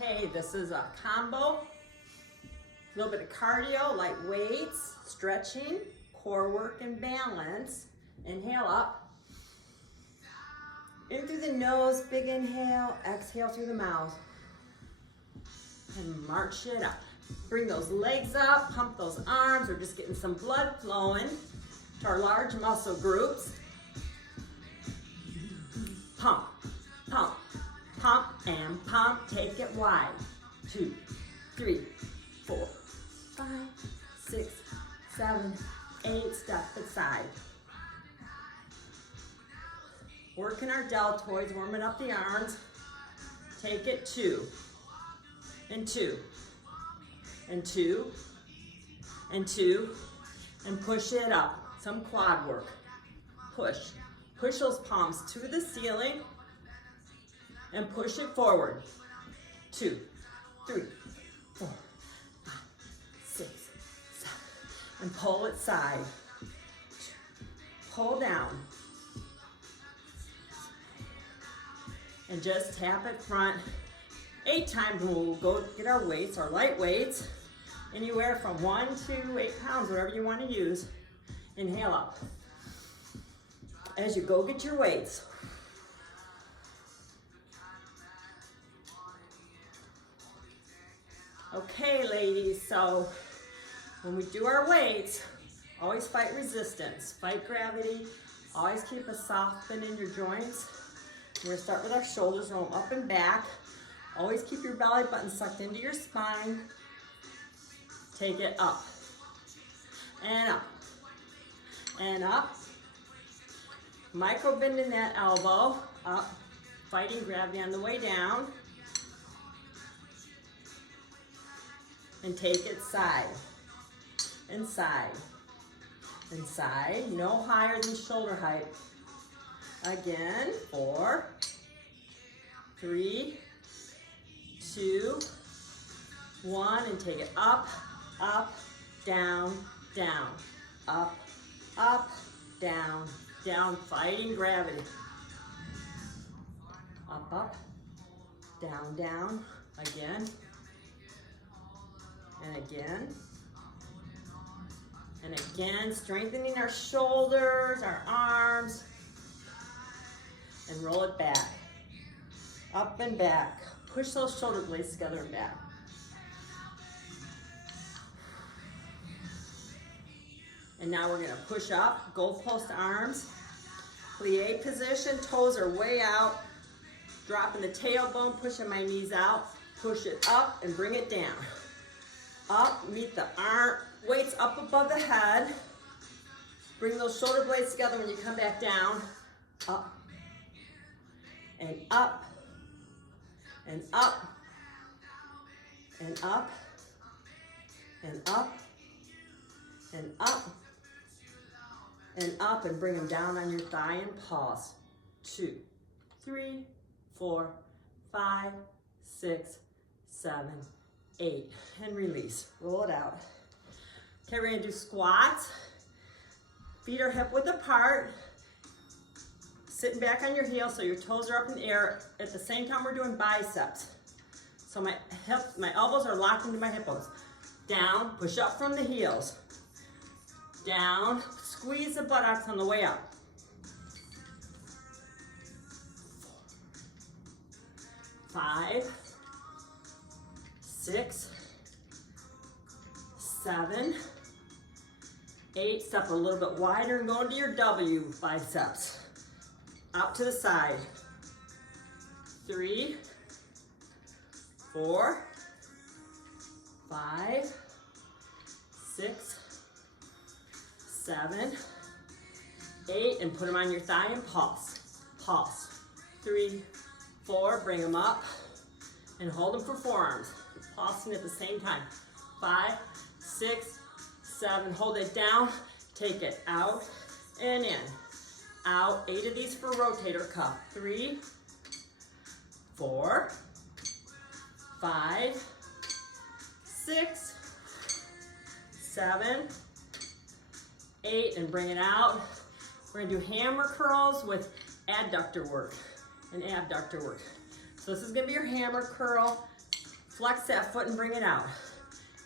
Okay, this is a combo. A little bit of cardio, light weights, stretching, core work and balance. Inhale up. In through the nose, big inhale, exhale through the mouth. And march it up. Bring those legs up, pump those arms. We're just getting some blood flowing to our large muscle groups. Pump, pump, pump, and pump. Take it wide. 2, 3, 4, 5, 6, 7, 8. Step aside. Working our deltoids, warming up the arms. Take it 2, and 2, and 2, and 2, and push it up. Some quad work. Push. Push those palms to the ceiling and push it forward. 2, 3, 4, 5, 6, 7, and pull it side. Pull down. And just tap it front. 8 times we'll go get our weights, our light weights, anywhere from 1 to 8 pounds, whatever you want to use. Inhale up. As you go get your weights. Okay, ladies, so when we do our weights, always fight resistance, fight gravity, always keep a soft bend in your joints. We're gonna start with our shoulders, roll up and back. Always keep your belly button sucked into your spine. Take it up, and up, and up. Micro bending that elbow, up, fighting gravity on the way down. And take it side, and side, and side. No higher than shoulder height. Again, 4, 3, 2, 1, and take it up, up, down, down, up, up, down, down, fighting gravity. Up, up, down, down, again, and again, and again, strengthening our shoulders, our arms, and roll it back, up and back. Push those shoulder blades together and back. And now we're gonna push up, goalpost arms, plie position, toes are way out, dropping the tailbone, pushing my knees out, push it up and bring it down. Up, meet the arm, weights up above the head. Bring those shoulder blades together when you come back down. Up, and up, and up, and up, and up, and up, and up, and bring them down on your thigh and pause. 2, 3, 4, 5, 6, 7, 8, and release. Roll it out. Okay, we're gonna do squats. Feet are hip width apart. Sitting back on your heels so your toes are up in the air. At the same time, we're doing biceps. So my elbows are locked into my hip bones. Down, push up from the heels. Down, squeeze the buttocks on the way up. 5, 6, 7, 8. Step a little bit wider and go into your W biceps. Out to the side. 3, 4, 5, 6, 7, 8, and put them on your thigh and pulse. Pulse. 3, 4, bring them up and hold them for forearms. Pulsing at the same time. 5, 6, 7, hold it down, take it out and in. Out, 8 of these for rotator cuff. 3, 4, 5, 6, 7, 8, and bring it out. We're gonna do hammer curls with adductor work and abductor work. So this is gonna be your hammer curl. Flex that foot and bring it out.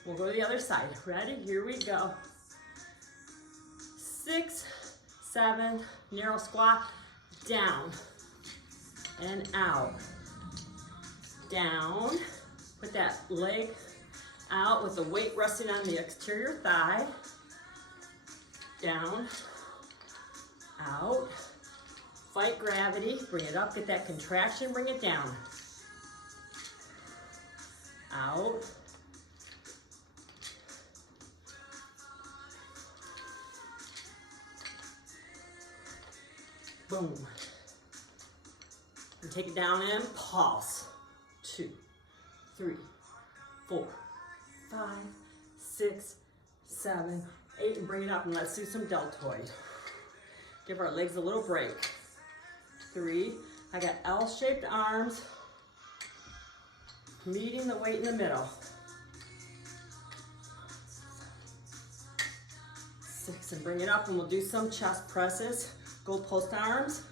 We'll go to the other side. Ready? Here we go. 6, 7, narrow squat, down and out. Down, put that leg out with the weight resting on the exterior thigh. Down, out. Fight gravity, bring it up, get that contraction, bring it down. Out. Boom. And take it down and pulse. 2, 3, 4, 5, 6, 7, 8, and bring it up and let's do some deltoid. Give our legs a little break. 3, I got L-shaped arms, meeting the weight in the middle. 6, and bring it up and we'll do some chest presses. Goal post arms.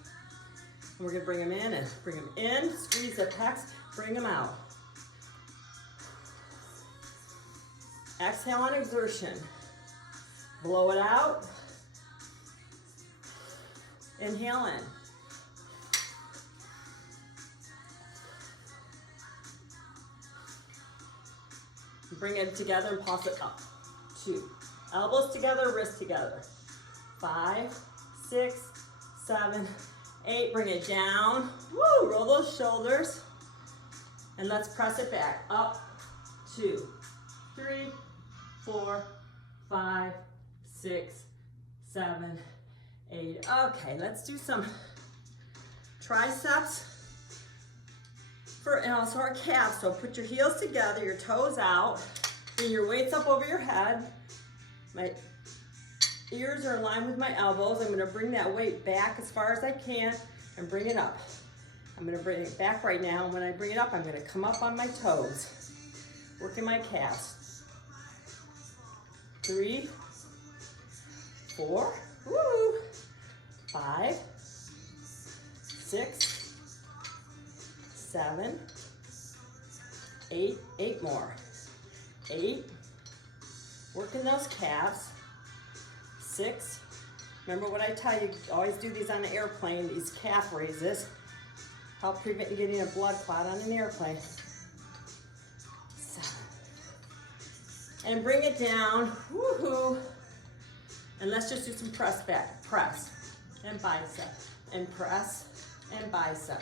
And we're gonna bring them in and bring them in, squeeze the pecs, bring them out. Exhale on exertion. Blow it out. Inhale in. Bring it together and pulse it up. 2. Elbows together, wrists together. 5, 6, 7, 8. Bring it down. Woo! Roll those shoulders. And let's press it back. Up. 2, 3, 4, 5, 6, 7, 8. Okay, let's do some triceps and also our calves. So put your heels together, your toes out, bring your weights up over your head. My ears are in line with my elbows. I'm gonna bring that weight back as far as I can and bring it up. I'm gonna bring it back right now, and when I bring it up, I'm gonna come up on my toes, working my calves. 3, 4, woo, 5, 6, 7, 8, 8 more. 8, working those calves. 6, remember what I tell you, always do these on an airplane, these calf raises. Help prevent you getting a blood clot on an airplane. 7. And bring it down, woohoo. And let's just do some press back. Press and bicep, and press and bicep.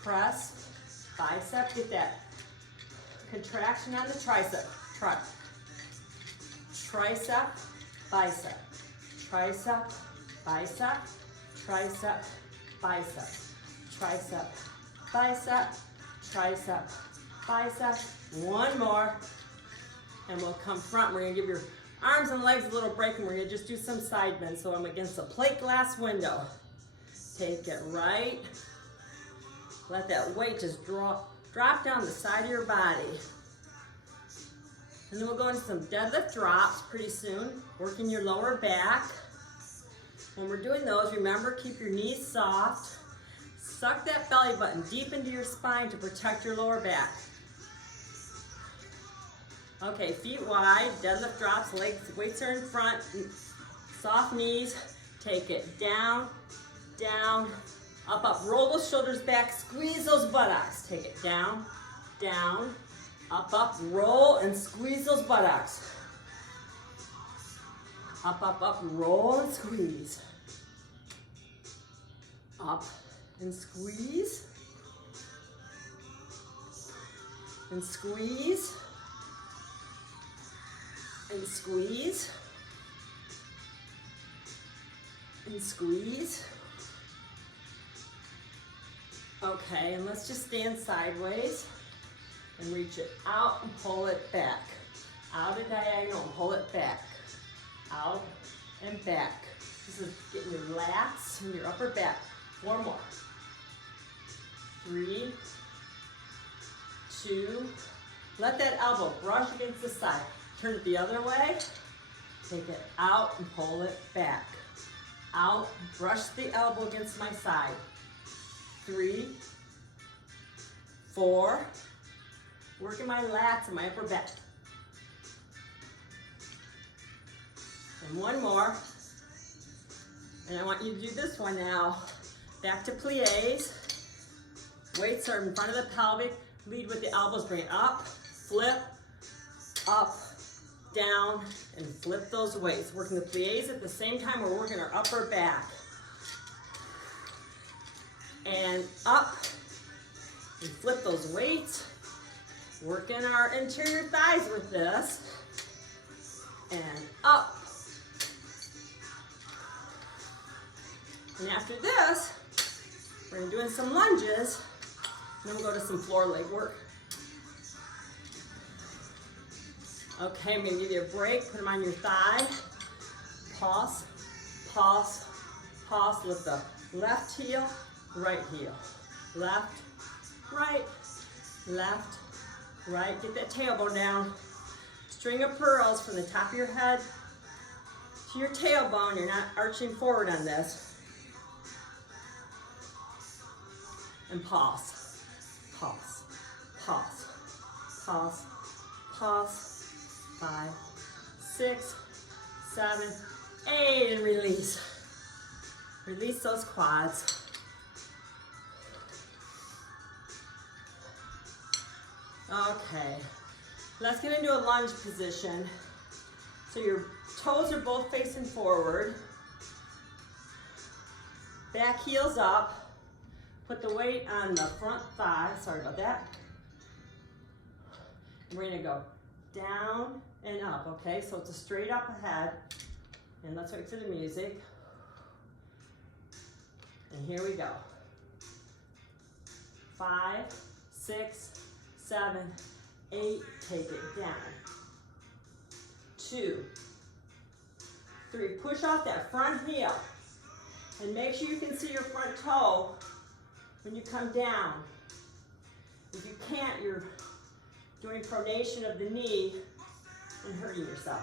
Press, bicep, get that contraction on the tricep. Tricep, bicep. Tricep, bicep, tricep, bicep. Tricep, bicep, tricep, bicep. One more. And we'll come front. We're gonna give your arms and legs a little break, and we're gonna just do some side bends. So I'm against a plate glass window. Take it right. Let that weight just drop down the side of your body. And then we'll go into some deadlift drops pretty soon, working your lower back. When we're doing those, remember, keep your knees soft. Suck that belly button deep into your spine to protect your lower back. Okay, feet wide, deadlift drops, legs, weights are in front, soft knees. Take it down, down, up, up. Roll those shoulders back, squeeze those buttocks. Take it down, down, up, up, roll and squeeze those buttocks. Up, up, up, roll and squeeze. Up and squeeze. And squeeze. And squeeze. And squeeze. Okay, and let's just stand sideways and reach it out and pull it back. Out a diagonal and pull it back. Out and back. This is getting your lats and your upper back. 4 more. 3, 2. Let that elbow brush against the side. Turn it the other way. Take it out and pull it back. Out, brush the elbow against my side. 3, 4, Working my lats and my upper back. And one more. And I want you to do this one now. Back to plies. Weights are in front of the pelvic. Lead with the elbows, bring it up, flip, up, down, and flip those weights. Working the plies at the same time we're working our upper back. And up, and flip those weights. Working our interior thighs with this. And up. And after this, we're gonna doing some lunges. And then we'll go to some floor leg work. Okay, I'm gonna give you a break. Put them on your thigh. Pause, pause, pause. Lift the left heel, right heel. Left, right, left, right. Get that tailbone down. String of pearls from the top of your head to your tailbone. You're not arching forward on this. And pause, pause, pause, pause, pause. 5, 6, 7, 8, and release. Release those quads. Okay, let's get into a lunge position. So your toes are both facing forward. Back heels up. Put the weight on the front thigh. Sorry about that. We're gonna go down and up, okay? So it's a straight up ahead. And let's wait for the music. And here we go. 5, 6, 7, 8, take it down. 2, 3, push off that front heel. And make sure you can see your front toe when you come down. If you can't, you're doing pronation of the knee and hurting yourself.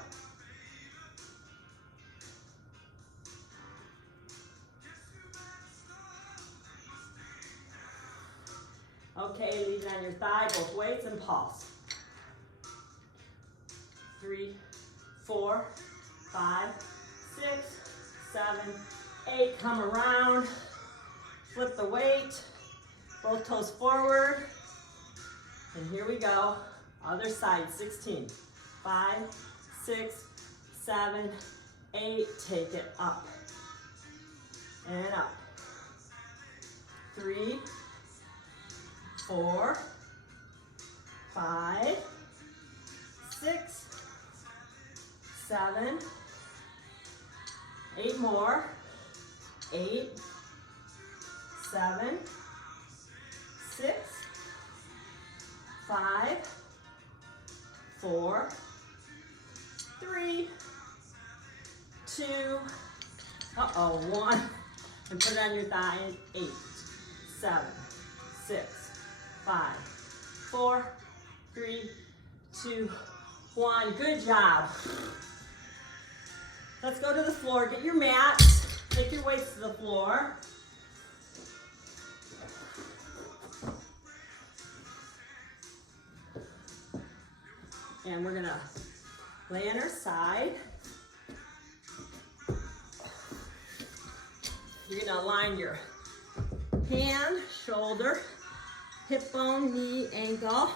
Okay, leave it on your thigh, both weights, and pulse. 3, 4, 5, 6, 7, 8. Come around, flip the weight, both toes forward. And here we go, other side, 16. 5, 6, 7, 8, take it up. And up. 3, 4, 5, 6, 7, 8 more. 8, 7, 6, 5, 4, 3, 2, 1, and put it on your thigh in 8, 7, 6, 5, 4, 3, 2, 1. Good job. Let's go to the floor. Get your mat. Take your weights to the floor. And we're gonna lay on our side. You're gonna align your hand, shoulder, hip bone, knee, ankle.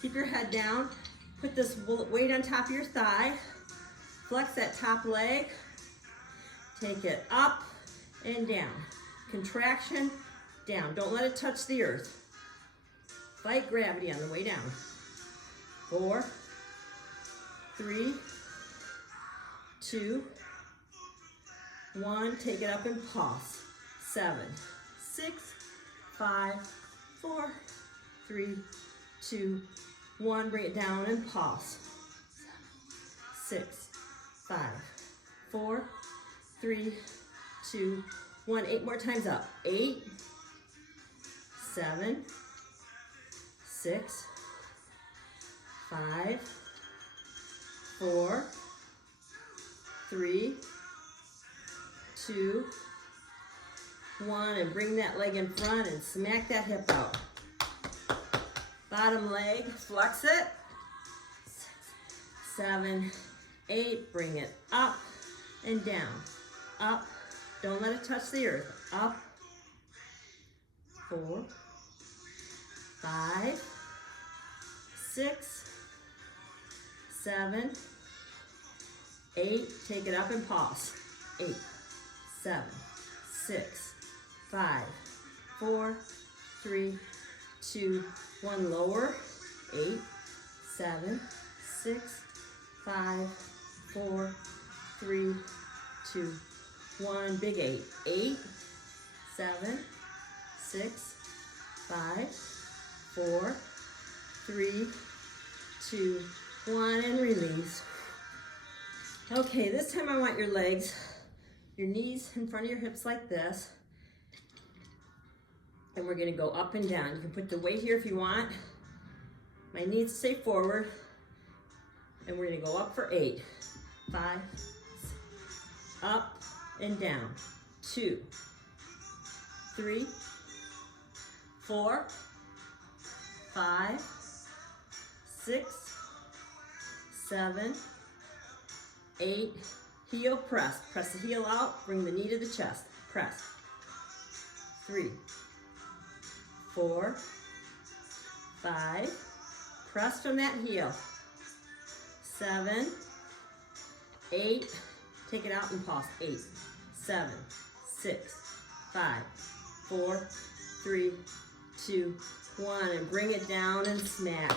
Keep your head down. Put this weight on top of your thigh. Flex that top leg. Take it up and down. Contraction, down. Don't let it touch the earth. Fight gravity on the way down. 4, 3, 2, 1. Take it up and pulse. 7, 6, 5, 4, 3, 2, 1. Bring it down and pulse. 6, 5, 4, 3, 2, 1. 8 more times up. 8, 7, 6, 5, 4, 3, 2, 1. And bring that leg in front and smack that hip out. Bottom leg, flex it. 6, 7, 8, bring it up and down. Up, don't let it touch the earth. Up, 4, 5, 6, 7, 8, take it up and pause. 8, 7, 6, 5, 4, 3, 2, 1, lower. 8, 7, 6, 5, 4, 3, 2, 1, big 8. 8, 7, 6, 5, 4, 3, 2, 1, and release. Okay, this time I want your legs, your knees in front of your hips like this. And we're gonna go up and down. You can put the weight here if you want. My knees stay forward. And we're gonna go up for 8, 5, 6, up and down. 2, 3, 4, 5, 6, 7, 8, heel press. Press the heel out, bring the knee to the chest. Press. 3, 4, 5, press from that heel. 7, 8, take it out and pause. 8, 7, 6, 5, 4, 3, 2, 1, and bring it down and smack.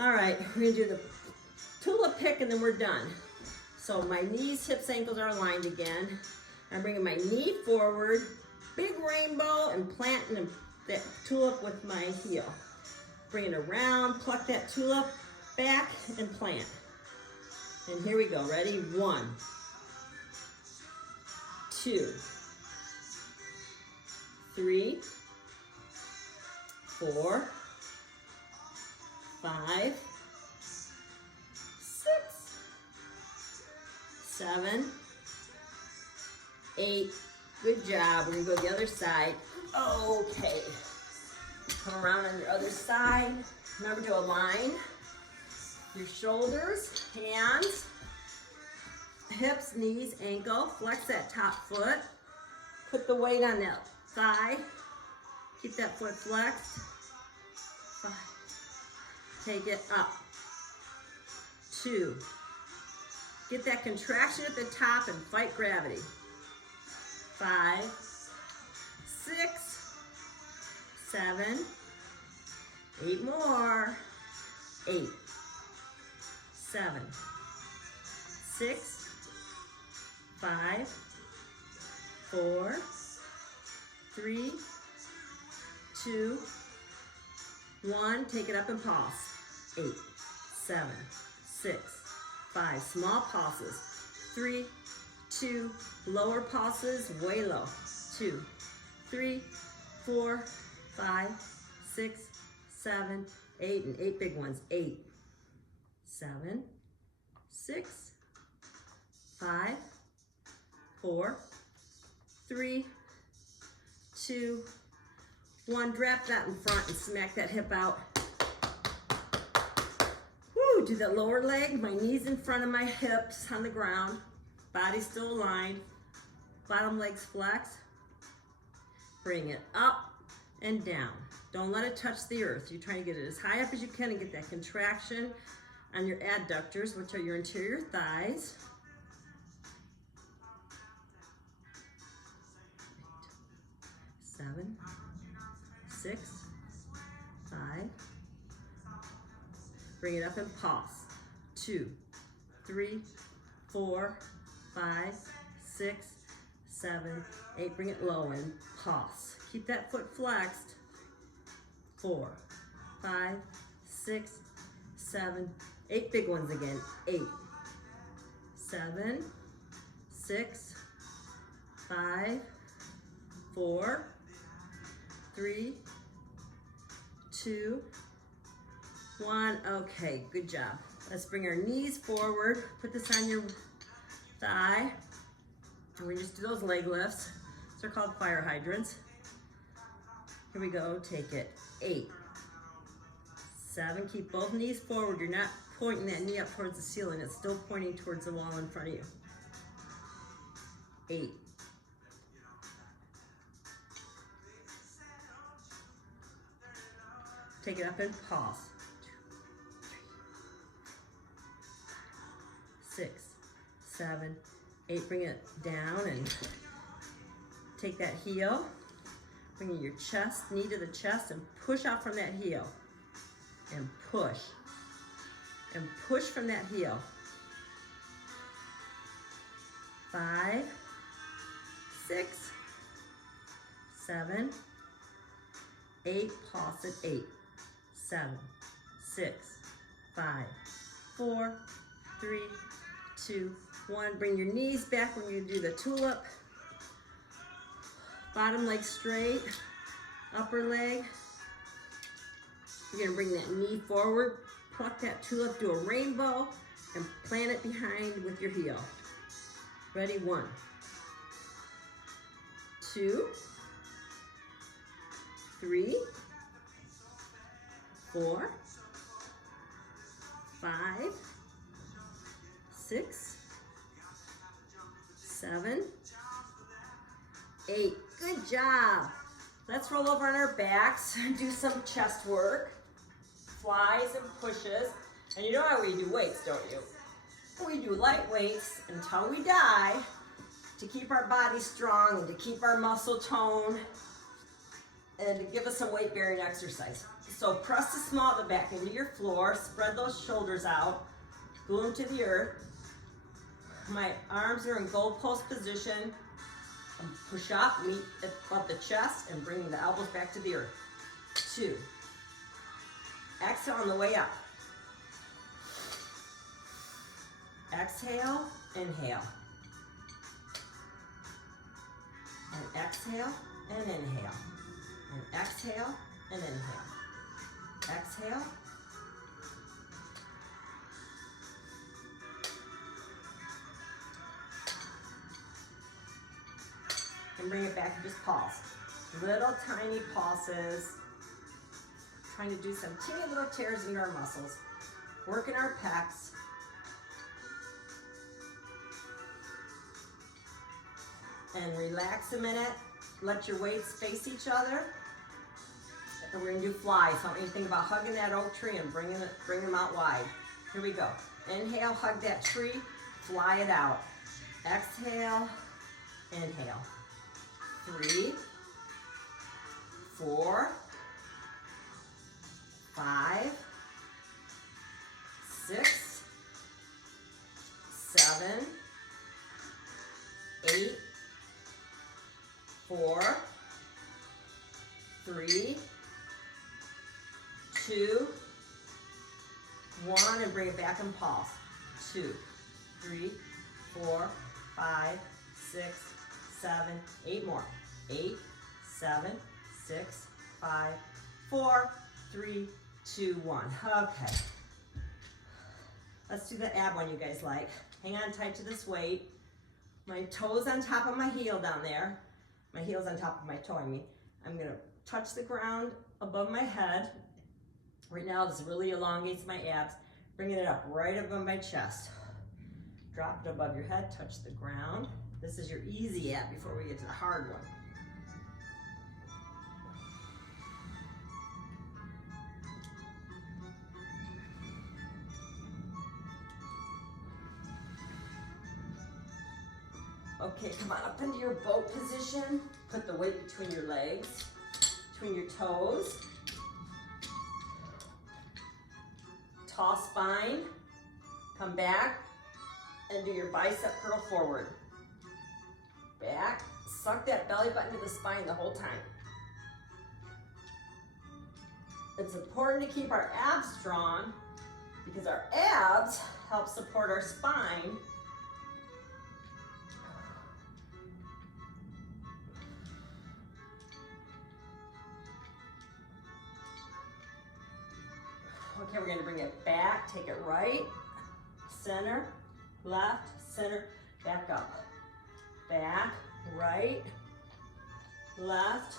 All right, we're gonna do the tulip pick and then we're done. So my knees, hips, ankles are aligned again. I'm bringing my knee forward, big rainbow, and planting that tulip with my heel. Bring it around, pluck that tulip back and plant. And here we go, ready? 1, 2, 3, 4, 5, 6, 7, 8. Good job. We're gonna go to the other side. Okay. Come around on your other side. Remember to align your shoulders, hands, hips, knees, ankle. Flex that top foot. Put the weight on that thigh. Keep that foot flexed. 5. Take it up. 2. Get that contraction at the top and fight gravity. 5, 6, 7, 8 more. 8, 7, 6, 5, 4, 3, 2, 1. Take it up and pause. 8, 7, 6, 5. Small pauses. 3, 2, lower pauses, way low. 2, 3, 4, 5, 6, 7, 8, and 8 big ones. 8, 7, 6, 5, 4, 3, 2, 1. Drop that in front and smack that hip out. Woo, do that lower leg, my knees in front of my hips on the ground. Body still aligned. Bottom legs flexed. Bring it up and down. Don't let it touch the earth. You're trying to get it as high up as you can and get that contraction on your adductors, which are your interior thighs. 7, 6, 5. Bring it up and pause. 2, 3, 4, 5, 6, 7, 8. Bring it low and pause. Keep that foot flexed. 4, 5, 6, 7, 8 big ones again. 8, 7, 6, 5, 4, 3, 2, 1. Okay, good job. Let's bring our knees forward. Put this on your thigh. And we just do those leg lifts. They're called fire hydrants. Here we go, take it. 8, 7, keep both knees forward. You're not pointing that knee up towards the ceiling. It's still pointing towards the wall in front of you. 8. Take it up and pause. 6, 7, 8. Bring it down and take that heel. Bring your chest, knee to the chest, and push out from that heel. And push. And push from that heel. 5, 6, 7, 8. Pause at 8, 7, 6, 5, 4, 3, 2, 1. Bring your knees back when you do the tulip. Bottom leg straight, upper leg. You're gonna bring that knee forward, pluck that tulip, do a rainbow, and plant it behind with your heel. Ready? 1, 2, 3, 4, 5, 6, 7, 8. Good job. Let's roll over on our backs and do some chest work. Flies and pushes. And you know how we do weights, don't you? We do light weights until we die to keep our body strong and to keep our muscle tone and to give us some weight bearing exercise. So press the small of the back into your floor, spread those shoulders out, glue them to the earth. My arms are in goalpost position. Push up, meet above the chest, and bring the elbows back to the earth. 2. Exhale on the way up. Exhale, inhale. And exhale, and inhale. And exhale, and inhale. Exhale. And bring it back and just pulse. Little tiny pulses. Trying to do some teeny little tears into our muscles. Working our pecs. And relax a minute. Let your weights face each other. And we're gonna do flies. So I want you to think about hugging that oak tree and bring them out wide. Here we go. Inhale, hug that tree, fly it out. Exhale, inhale. 3, 4, 5, 6, 7, 8, 4, 3, 2, 1, and bring it back and pulse. 2, 3, 4, 5, 6, 7, 8 more. 8, 7, 6, 5, 4, 3, 2, 1. Okay. Let's do the ab one you guys like. Hang on tight to this weight. My toes on top of my heel down there. My heel's on top of my toe, I mean. I'm gonna touch the ground above my head. Right now, this really elongates my abs. Bringing it up right above my chest. Drop it above your head, touch the ground. This is your easy ab before we get to the hard one. Okay, come on up into your boat position. Put the weight between your legs, between your toes. Tall spine. Come back and do your bicep curl forward. Back. Suck that belly button to the spine the whole time. It's important to keep our abs strong because our abs help support our spine. Okay, we're going to bring it back, take it right, center, left, center, back up. Back, right, left,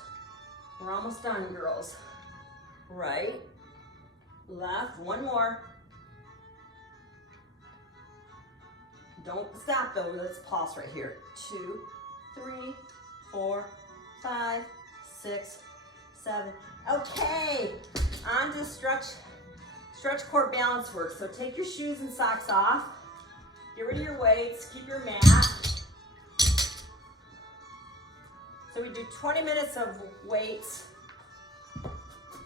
We're almost done, girls. Right, left, one more. Don't stop though, let's pause right here. 2, 3, 4, 5, 6, 7. Okay, on to stretch core balance work. So take your shoes and socks off. Get rid of your weights, keep your mat. So we do 20 minutes of weights,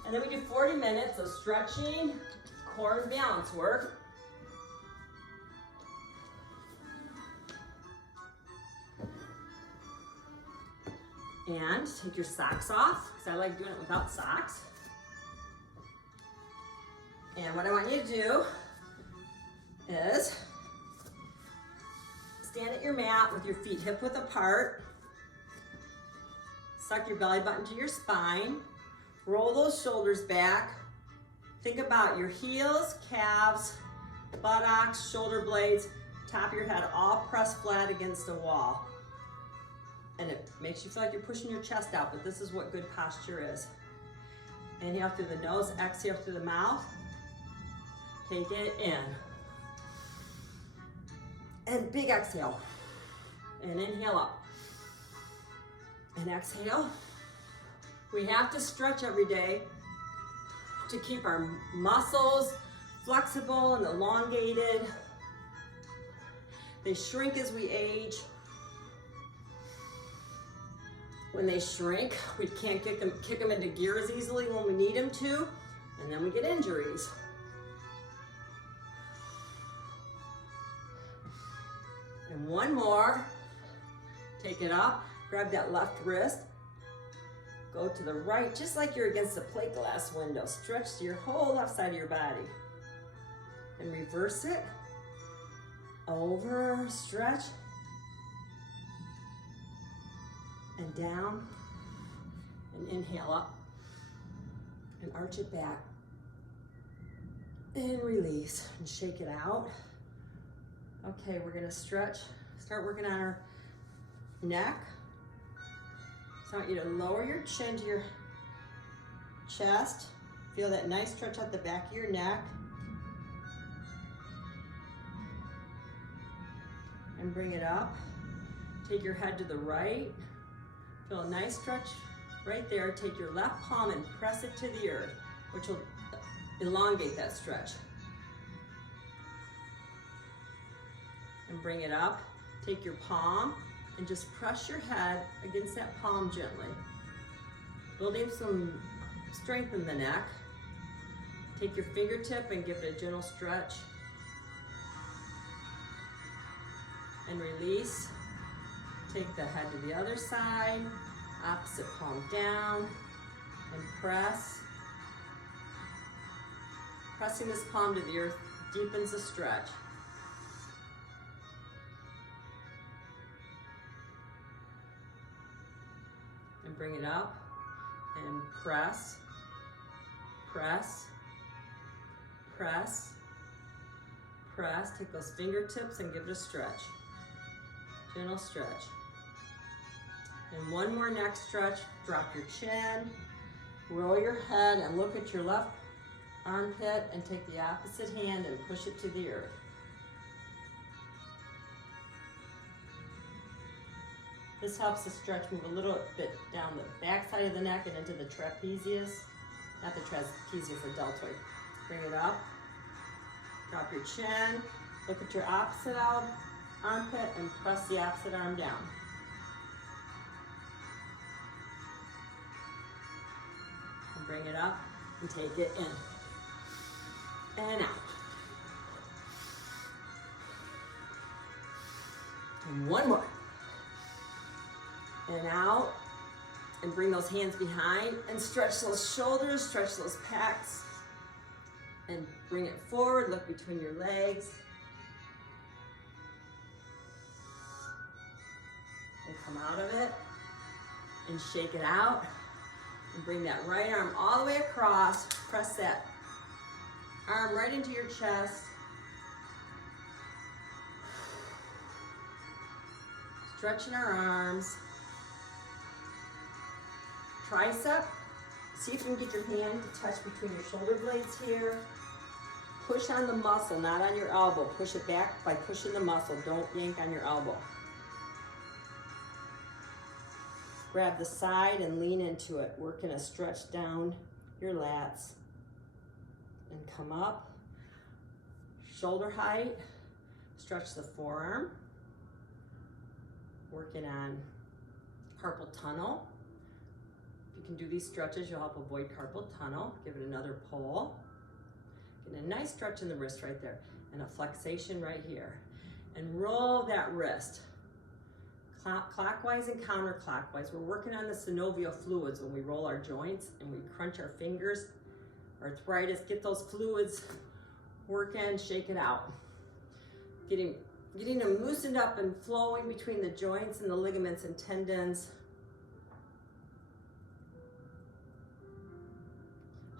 and then we do 40 minutes of stretching, core and balance work. And take your socks off, because I like doing it without socks. And what I want you to do is stand at your mat with your feet hip width apart. Suck your belly button to your spine. Roll those shoulders back. Think about your heels, calves, buttocks, shoulder blades, top of your head, all pressed flat against a wall. And it makes you feel like you're pushing your chest out, but this is what good posture is. Inhale through the nose, exhale through the mouth. Take it in. And big exhale. And inhale up. And exhale. We have to stretch every day to keep our muscles flexible and elongated. They shrink as we age. When they shrink, we can't kick them into gear as easily when we need them to, and then we get injuries. And one more. Take it up, grab that left wrist, go to the right, just like you're against a plate glass window. Stretch to your whole left side of your body. And reverse it. Over, stretch. And down, and inhale up, and arch it back, and release, and shake it out. Okay, we're gonna stretch, start working on our neck. So I want you to lower your chin to your chest. Feel that nice stretch out the back of your neck. And bring it up. Take your head to the right. Feel a nice stretch right there. Take your left palm and press it to the earth, which will elongate that stretch. And bring it up. Take your palm and just press your head against that palm gently. Building some strength in the neck. Take your fingertip and give it a gentle stretch. And release. Take the head to the other side, opposite palm down, and press. Pressing this palm to the earth deepens the stretch. And bring it up, and press, press, press, press. Take those fingertips and give it a stretch. Gentle stretch. And one more neck stretch. Drop your chin, roll your head, and look at your left armpit, and take the opposite hand and push it to the earth. This helps the stretch move a little bit down the back side of the neck and into the trapezius, not the trapezius, the deltoid. Bring it up, drop your chin, look at your opposite armpit, and press the opposite arm down. And bring it up and take it in and out. And one more. And out. And bring those hands behind and stretch those shoulders, stretch those pecs. And bring it forward, look between your legs. And come out of it and shake it out. And bring that right arm all the way across. Press that arm right into your chest. Stretching our arms. Tricep See if you can get your hand to touch between your shoulder blades here. Push on the muscle, not on your elbow. Push it back by pushing the muscle. Don't yank on your elbow. Grab the side and lean into it. Working a stretch down your lats. And come up. Shoulder height. Stretch the forearm. Working on carpal tunnel. If you can do these stretches, you'll help avoid carpal tunnel. Give it another pull. Get a nice stretch in the wrist right there. And a flexation right here. And roll that wrist. Clockwise and counterclockwise. We're working on the synovial fluids when we roll our joints and we crunch our fingers. Arthritis, get those fluids working, shake it out. Getting them loosened up and flowing between the joints and the ligaments and tendons.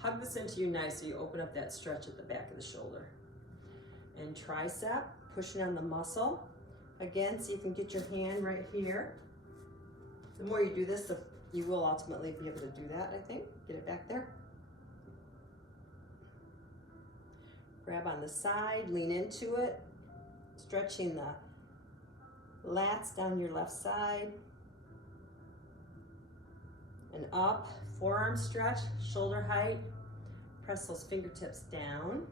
Hug this into you nice so you open up that stretch at the back of the shoulder. And tricep, pushing on the muscle. Again, see if you can get your hand right here. The more you do this, you will ultimately be able to do that, I think. Get it back there. Grab on the side, lean into it. Stretching the lats down your left side. And up, forearm stretch, shoulder height. Press those fingertips down.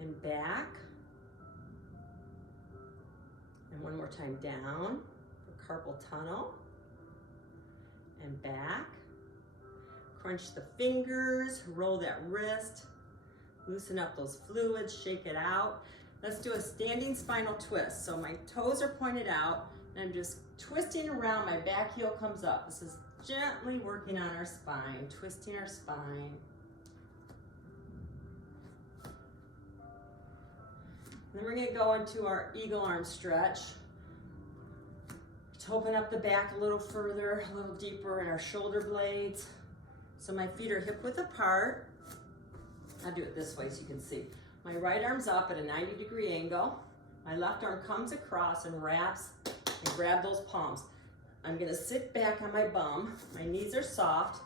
And back. And one more time down for carpal tunnel. And back. Crunch the fingers, roll that wrist. Loosen up those fluids, shake it out. Let's do a standing spinal twist. So my toes are pointed out, and I'm just twisting around, my back heel comes up. This is gently working on our spine, twisting our spine. Then we're gonna go into our eagle arm stretch. To open up the back a little further, a little deeper in our shoulder blades. So my feet are hip width apart. I'll do it this way so you can see. My right arm's up at a 90-degree angle. My left arm comes across and wraps and grab those palms. I'm gonna sit back on my bum. My knees are soft.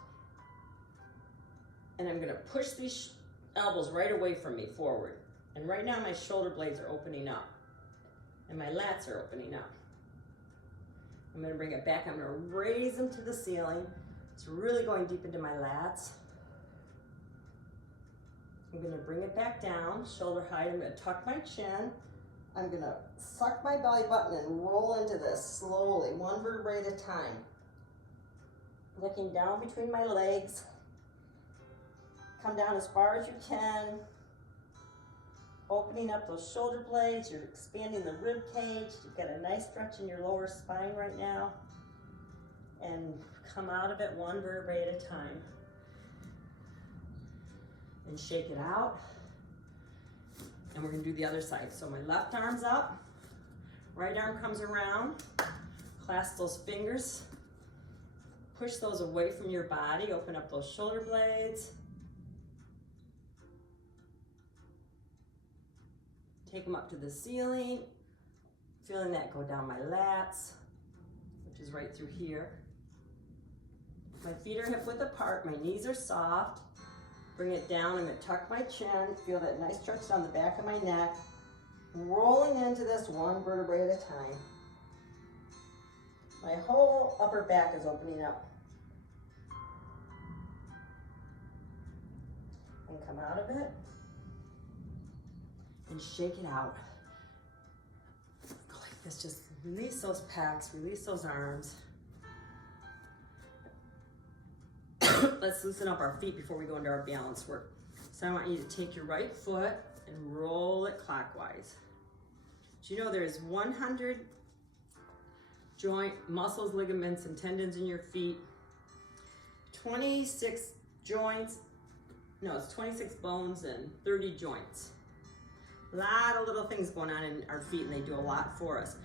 And I'm gonna push these elbows right away from me forward. And right now my shoulder blades are opening up. And my lats are opening up. I'm gonna bring it back. I'm gonna raise them to the ceiling. It's really going deep into my lats. I'm gonna bring it back down, shoulder height. I'm gonna tuck my chin. I'm gonna suck my belly button and roll into this slowly, one vertebrae at a time. Looking down between my legs. Come down as far as you can. Opening up those shoulder blades. You're expanding the rib cage. You've got a nice stretch in your lower spine right now. And come out of it one vertebrae at a time. And shake it out. And we're gonna do the other side. So my left arm's up, right arm comes around, clasp those fingers, push those away from your body, open up those shoulder blades. Take them up to the ceiling, feeling that go down my lats, which is right through here. My feet are hip width apart, my knees are soft. Bring it down, I'm gonna tuck my chin, feel that nice stretch down the back of my neck. Rolling into this one vertebrae at a time. My whole upper back is opening up. And come out of it. And shake it out. Go like this, just release those pecs, release those arms. Let's loosen up our feet before we go into our balance work. So I want you to take your right foot and roll it clockwise. Do you know there's 100 joint muscles, ligaments, and tendons in your feet, 26 joints, no, it's 26 bones and 30 joints. A lot of little things going on in our feet, and they do a lot for us.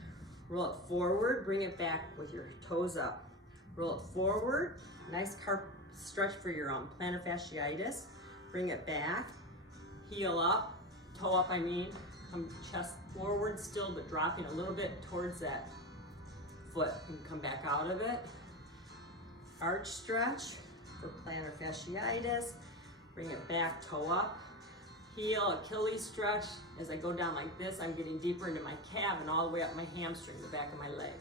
Roll it forward, bring it back with your toes up. Roll it forward, nice stretch for your plantar fasciitis. Bring it back, heel up, toe up I mean. Come chest forward still, but dropping a little bit towards that foot and come back out of it. arch stretch for plantar fasciitis. Bring it back, toe up, heel, Achilles stretch. As I go down like this, I'm getting deeper into my calf and all the way up my hamstring, the back of my leg.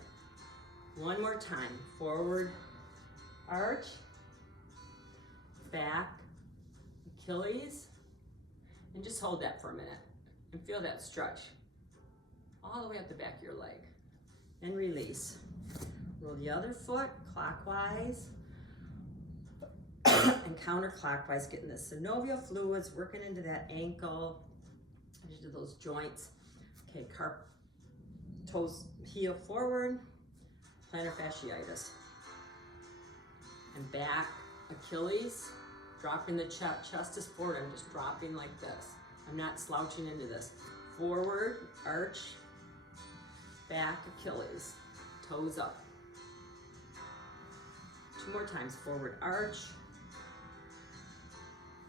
One more time, forward, arch, back, Achilles, and just hold that for a minute and feel that stretch all the way up the back of your leg. And release. Roll the other foot clockwise and counterclockwise, getting the synovial fluids working into that ankle, into those joints. Okay, toes, heel forward, plantar fasciitis. And back, Achilles, dropping the chest is forward. I'm just dropping like this. I'm not slouching into this. Forward, arch, back, Achilles, toes up. Two more times, forward arch,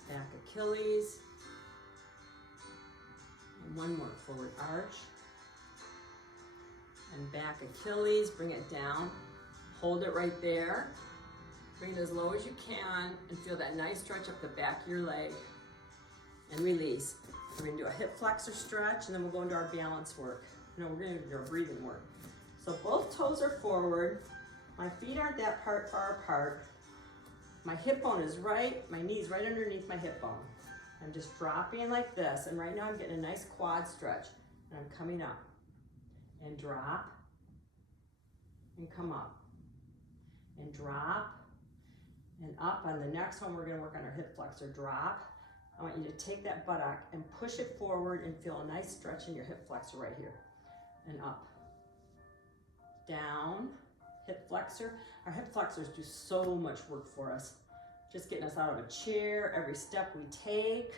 back Achilles, and one more, forward arch, and back Achilles, bring it down, hold it right there, bring it as low as you can, and feel that nice stretch up the back of your leg, and release. We're gonna do a hip flexor stretch, and then we'll go into our balance work. No, we're gonna do our breathing work. So both toes are forward, my feet aren't that far apart, my hip bone is right, my knee's right underneath my hip bone. I'm just dropping like this, and right now I'm getting a nice quad stretch, and I'm coming up, and drop, and come up, and drop, and up. On the next one, we're gonna work on our hip flexor, drop. I want you to take that buttock and push it forward and feel a nice stretch in your hip flexor right here, and up, down, hip flexor. Our hip flexors do so much work for us. Just getting us out of a chair, every step we take.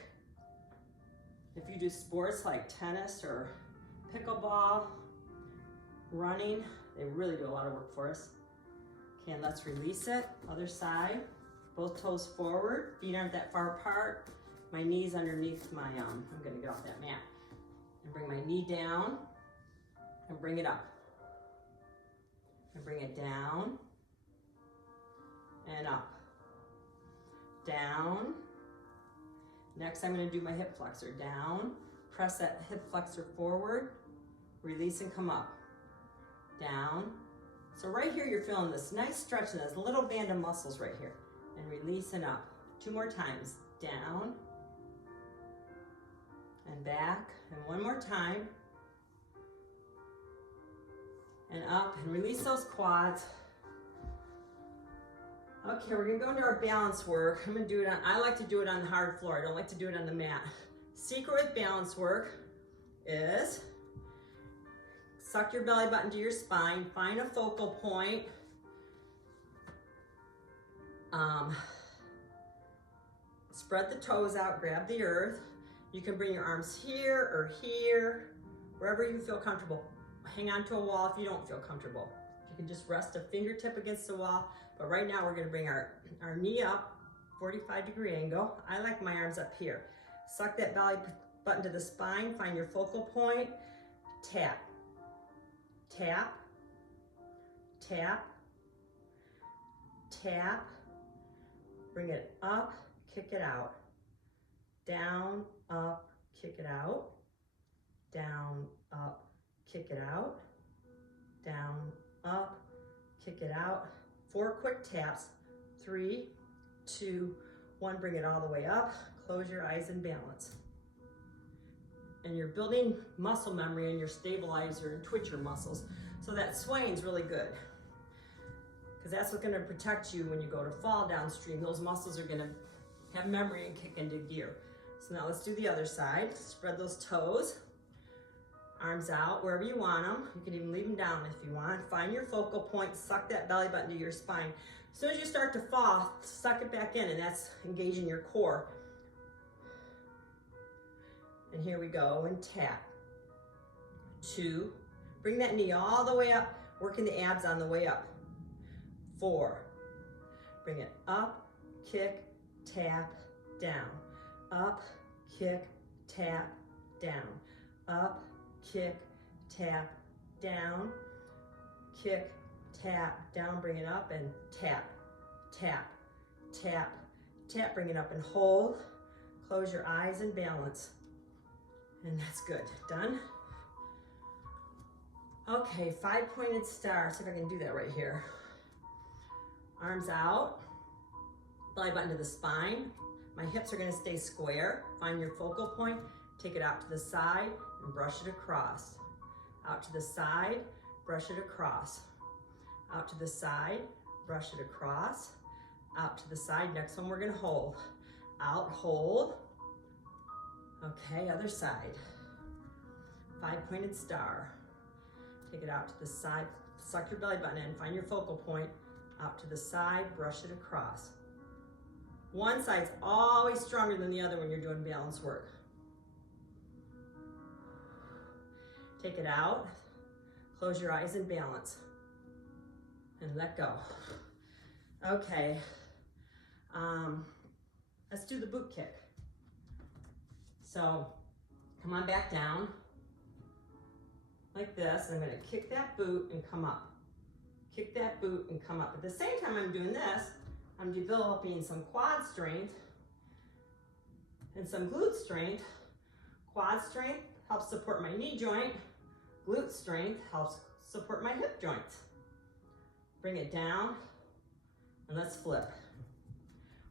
If you do sports like tennis or pickleball, running, they really do a lot of work for us. Okay, and let's release it. Other side, both toes forward, feet aren't that far apart. My knees underneath my, I'm gonna get off that mat. And bring my knee down and bring it up. And bring it down and up, down. Next, I'm gonna do my hip flexor, down, press that hip flexor forward, release and come up, down. So right here, you're feeling this nice stretch in this little band of muscles right here, and release and up. Two more times, down and back, and one more time, and up, and release those quads. Okay, we're gonna go into our balance work. I'm gonna do it on, I like to do it on the hard floor. I don't like to do it on the mat. Secret with balance work is suck your belly button to your spine, find a focal point. Spread the toes out, grab the earth. You can bring your arms here or here, wherever you feel comfortable. Hang on to a wall if you don't feel comfortable. You can just rest a fingertip against the wall, but right now we're gonna bring our knee up, 45-degree angle. I like my arms up here. Suck that belly button to the spine, find your focal point, tap, tap, tap, tap, bring it up, kick it out, down, up, kick it out, down, up, kick it out, down, up, kick it out. 4 quick taps, 3, 2, 1, bring it all the way up, close your eyes and balance. And you're building muscle memory in your stabilizer and twitcher muscles. So that swaying is really good, because that's what's gonna protect you when you go to fall downstream. Those muscles are gonna have memory and kick into gear. So now let's do the other side. Spread those toes, arms out wherever you want them. You can even leave them down if you want. Find your focal point, suck that belly button to your spine. As soon as you start to fall, suck it back in, and that's engaging your core. And here we go, and tap. 2, bring that knee all the way up, working the abs on the way up. 4, bring it up, kick, tap, down. Up, kick, tap, down. Up, kick, tap, down, kick, tap, down, bring it up, and tap, tap, tap, tap. Bring it up and hold. Close your eyes and balance. And that's good. Done? Okay, 5-pointed star. See if I can do that right here. Arms out. Belly button to the spine. My hips are gonna stay square. Find your focal point. Take it out to the side and brush it across. Out to the side, brush it across. Out to the side, brush it across. Out to the side. Next one we're gonna hold. Out, hold. Okay, other side. 5-pointed star. Take it out to the side, suck your belly button in, find your focal point. Out to the side, brush it across. One side's always stronger than the other when you're doing balance work. Take it out, close your eyes and balance. And let go. Okay, let's do the boot kick. So, come on back down, like this. I'm gonna kick that boot and come up. Kick that boot and come up. At the same time I'm doing this, I'm developing some quad strength and some glute strength. Quad strength helps support my knee joint. Glute strength helps support my hip joints. Bring it down, and let's flip.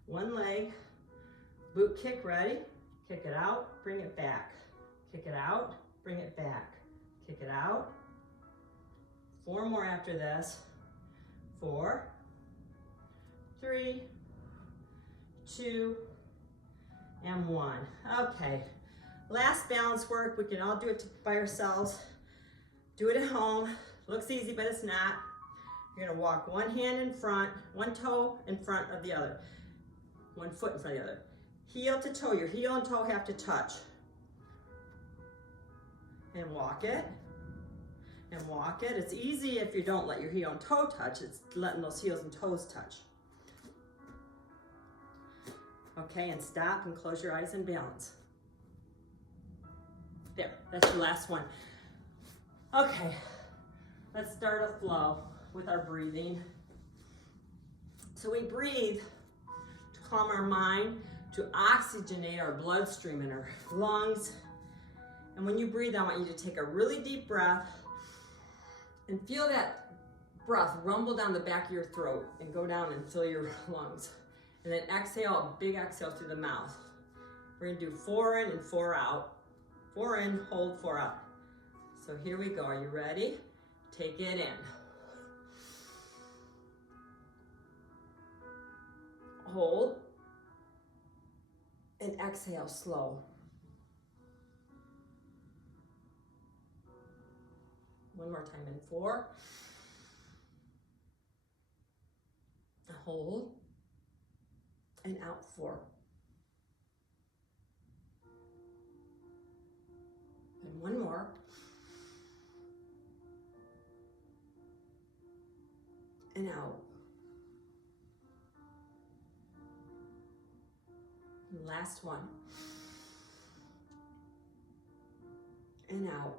One leg, boot kick, ready? Kick it out, bring it back. Kick it out, bring it back. Kick it out. 4 more after this. 4, 3, 2, and 1. Okay, last balance work. We can all do it by ourselves. Do it at home. Looks easy, but it's not. You're gonna walk one hand in front, one toe in front of the other, one foot in front of the other. Heel to toe, your heel and toe have to touch. And walk it, and walk it. It's easy if you don't let your heel and toe touch. It's letting those heels and toes touch. Okay, and stop and close your eyes and balance. There, that's your last one. Okay, let's start a flow with our breathing. So we breathe to calm our mind, to oxygenate our bloodstream in our lungs. And when you breathe, I want you to take a really deep breath and feel that breath rumble down the back of your throat and go down and fill your lungs. And then exhale, a big exhale through the mouth. We're gonna do 4 in and 4 out. 4 in, hold, 4 out. So here we go, are you ready? Take it in. Hold. And exhale slow. One more time in 4. Hold. And out 4. And one more. And out. And last one. And out.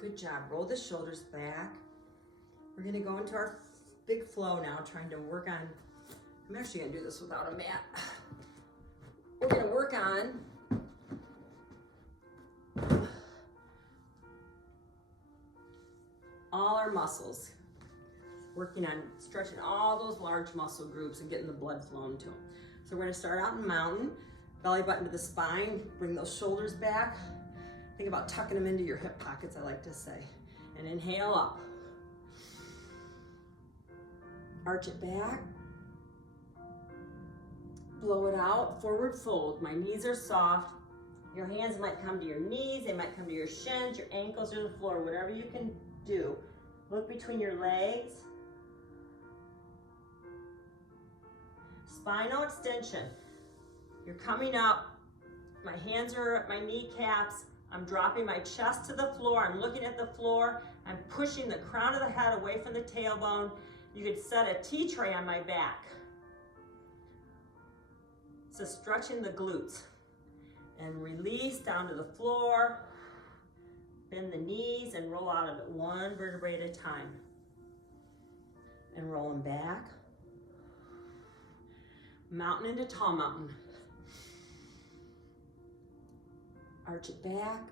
Good job. Roll the shoulders back. We're gonna go into our big flow now, trying to work on, I'm actually gonna do this without a mat. We're gonna work on all our muscles. Working on stretching all those large muscle groups and getting the blood flowing to them. So we're gonna start out in mountain, belly button to the spine, bring those shoulders back. Think about tucking them into your hip pockets, I like to say. And inhale up. Arch it back. Blow it out, forward fold. My knees are soft. Your hands might come to your knees, they might come to your shins, your ankles, or the floor, whatever you can do. Look between your legs. Spinal extension. You're coming up. My hands are at my kneecaps. I'm dropping my chest to the floor. I'm looking at the floor. I'm pushing the crown of the head away from the tailbone. You could set a tea tray on my back. So stretching the glutes. And release down to the floor. Bend the knees and roll out of it, one vertebrae at a time. and roll them back. Mountain into tall mountain. Arch it back.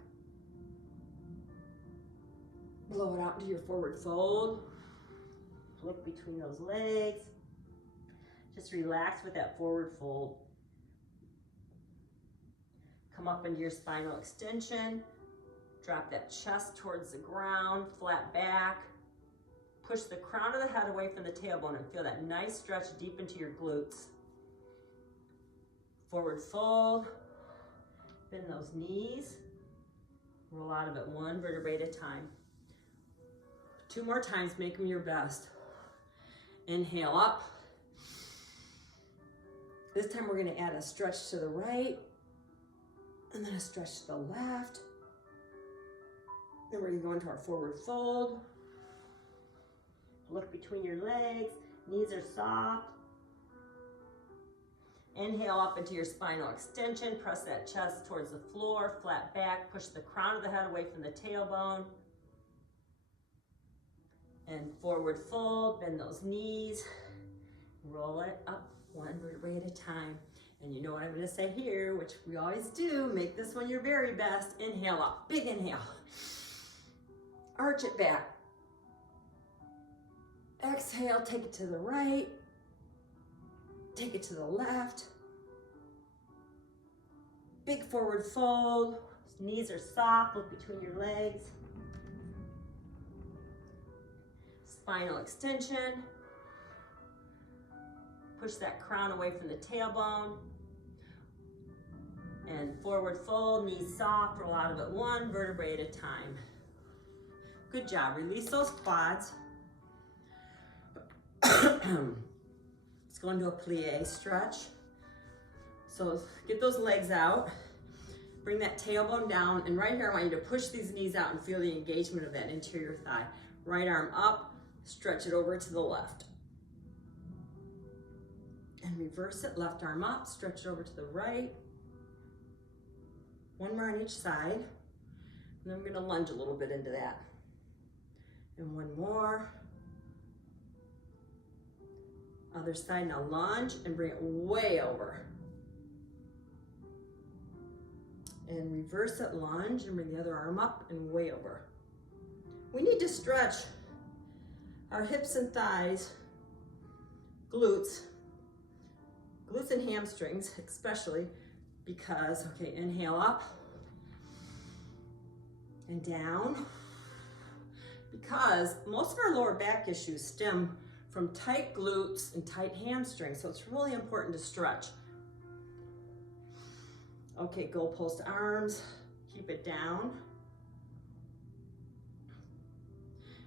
Blow it out into your forward fold. Look between those legs. Just relax with that forward fold. Come up into your spinal extension. Drop that chest towards the ground, flat back. Push the crown of the head away from the tailbone and feel that nice stretch deep into your glutes. Forward fold. Bend those knees. Roll out of it one vertebrae at a time. 2 more times, make them your best. Inhale up. This time we're gonna add a stretch to the right, and then a stretch to the left. Then we're gonna go into our forward fold. Look between your legs, knees are soft. Inhale up into your spinal extension, press that chest towards the floor, flat back, push the crown of the head away from the tailbone. And forward fold, bend those knees, roll it up one vertebrae at a time. And you know what I'm gonna say here, which we always do, make this one your very best. Inhale up, big inhale. Arch it back. Exhale, take it to the right. Take it to the left. Big forward fold. Knees are soft, look between your legs. Spinal extension. Push that crown away from the tailbone. And forward fold, knees soft, roll out of it one vertebrae at a time. Good job, release those quads. Let's go into a plie stretch. So get those legs out, bring that tailbone down, and right here I want you to push these knees out and feel the engagement of that interior thigh. Right arm up, stretch it over to the left. And reverse it, left arm up, stretch it over to the right. One more on each side. And then I'm gonna lunge a little bit into that. And one more. Other side, now lunge and bring it way over. And reverse it, lunge, and bring the other arm up and way over. We need to stretch our hips and thighs, glutes and hamstrings especially, because, okay, inhale up and down, because most of our lower back issues stem from tight glutes and tight hamstrings, so it's really important to stretch. Okay, goalpost arms, keep it down.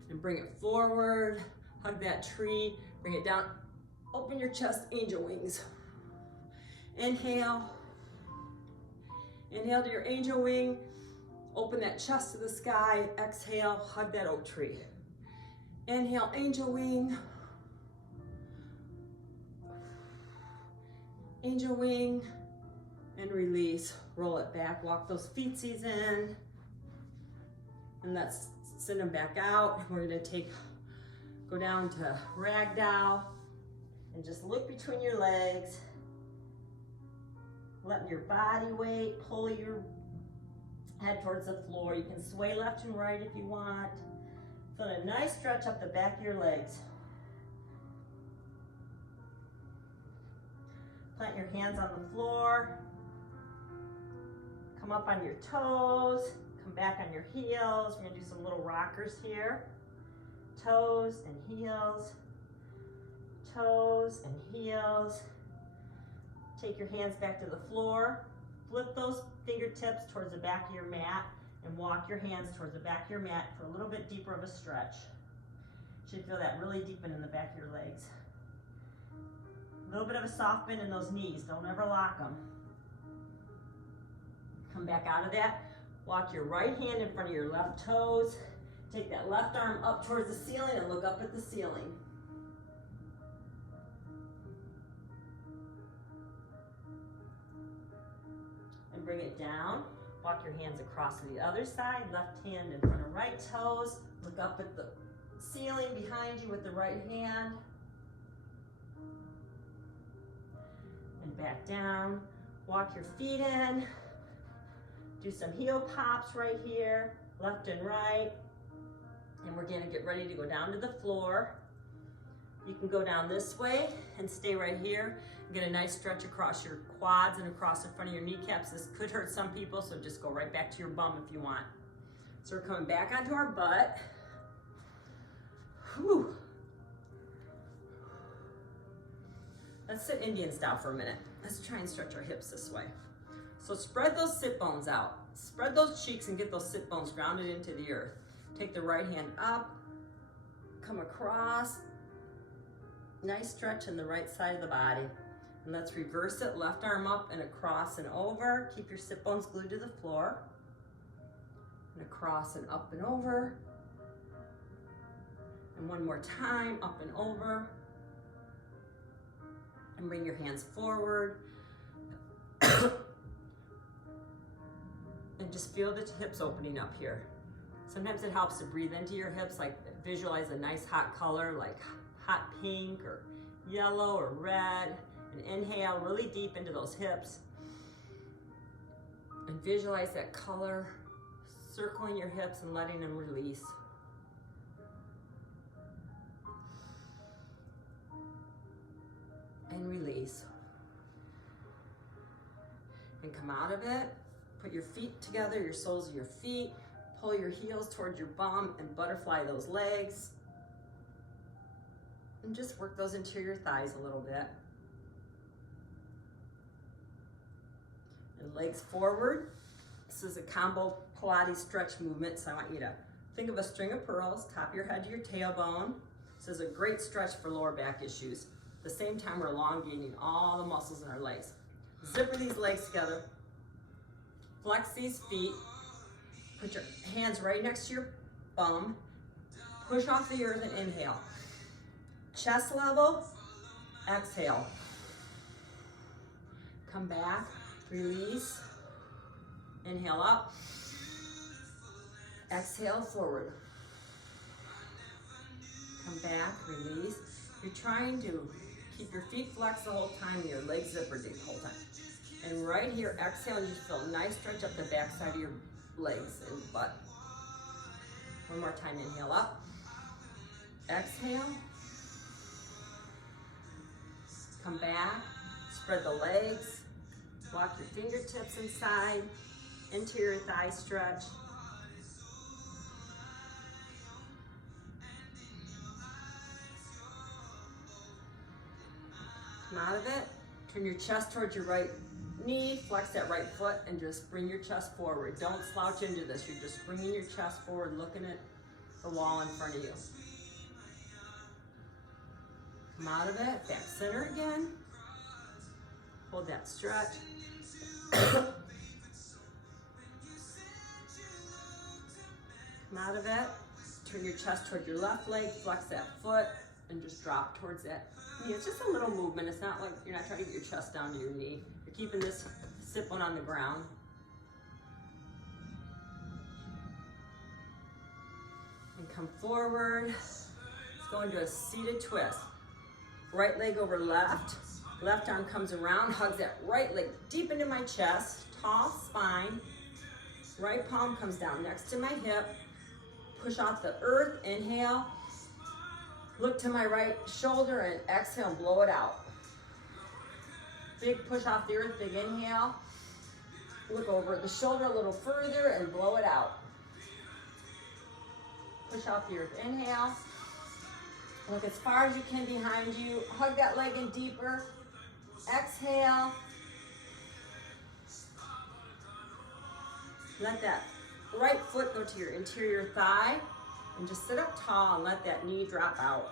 And bring it forward, hug that tree, bring it down, open your chest, angel wings. Inhale, inhale to your angel wing, open that chest to the sky, exhale, hug that oak tree. Inhale, angel wing. Angel wing, and release. Roll it back, walk those feetsies in, and let's send them back out. We're gonna go down to ragdoll, and just look between your legs, letting your body weight pull your head towards the floor. You can sway left and right if you want. Feel a nice stretch up the back of your legs. Plant your hands on the floor. Come up on your toes. Come back on your heels. We're gonna do some little rockers here. Toes and heels. Toes and heels. Take your hands back to the floor. Flip those fingertips towards the back of your mat and walk your hands towards the back of your mat for a little bit deeper of a stretch. You should feel that really deepen in the back of your legs. A little bit of a soft bend in those knees. Don't ever lock them. Come back out of that. Walk your right hand in front of your left toes. Take that left arm up towards the ceiling and look up at the ceiling. And bring it down. Walk your hands across to the other side. Left hand in front of right toes. Look up at the ceiling behind you with the right hand. and back down. Walk your feet in. Do some heel pops right here, left and right. And we're gonna get ready to go down to the floor. You can go down this way and stay right here. Get a nice stretch across your quads and across the front of your kneecaps. This could hurt some people, so just go right back to your bum if you want. So we're coming back onto our butt. Whew. Let's sit Indian style for a minute. Let's try and stretch our hips this way. So spread those sit bones out. Spread those cheeks and get those sit bones grounded into the earth. Take the right hand up, come across. Nice stretch on the right side of the body. And let's reverse it, left arm up and across and over. Keep your sit bones glued to the floor. And across and up and over. And one more time, up and over. And bring your hands forward. And just feel the hips opening up here. Sometimes it helps to breathe into your hips, like visualize a nice hot color, like hot pink or yellow or red. And inhale really deep into those hips. And visualize that color circling your hips and letting them release. And release. And come out of it. Put your feet together, your soles of your feet. Pull your heels towards your bum and butterfly those legs. And just work those interior thighs a little bit. And legs forward. This is a combo Pilates stretch movement, so I want you to think of a string of pearls, top of your head to your tailbone. This is a great stretch for lower back issues. At the same time, we're elongating all the muscles in our legs. Zipper these legs together. Flex these feet. Put your hands right next to your bum. Push off the earth and inhale. Chest level, exhale. Come back, release. Inhale up. Exhale forward. Come back, release. You're trying to keep your feet flexed the whole time, your legs zippered the whole time. And right here, exhale, and you feel a nice stretch up the back side of your legs and butt. One more time, inhale up. Exhale. Come back, spread the legs, walk your fingertips inside, interior thigh stretch. Come out of it, turn your chest towards your right knee, flex that right foot, and just bring your chest forward. Don't slouch into this, you're just bringing your chest forward, looking at the wall in front of you. Come out of it, back center again. Hold that stretch. Come out of it, turn your chest towards your left leg, flex that foot, and just drop towards that knee. It's just a little movement. It's not like you're not trying to get your chest down to your knee. You're keeping this sit bone on the ground. And come forward. Let's go into a seated twist. Right leg over left. Left arm comes around, hugs that right leg deep into my chest. Tall spine. Right palm comes down next to my hip. Push off the earth, inhale. Look to my right shoulder and exhale and blow it out. Big push off the earth, big inhale. Look over the shoulder a little further and blow it out. Push off the earth, inhale. Look as far as you can behind you. Hug that leg in deeper. Exhale. Let that right foot go to your interior thigh and just sit up tall and let that knee drop out.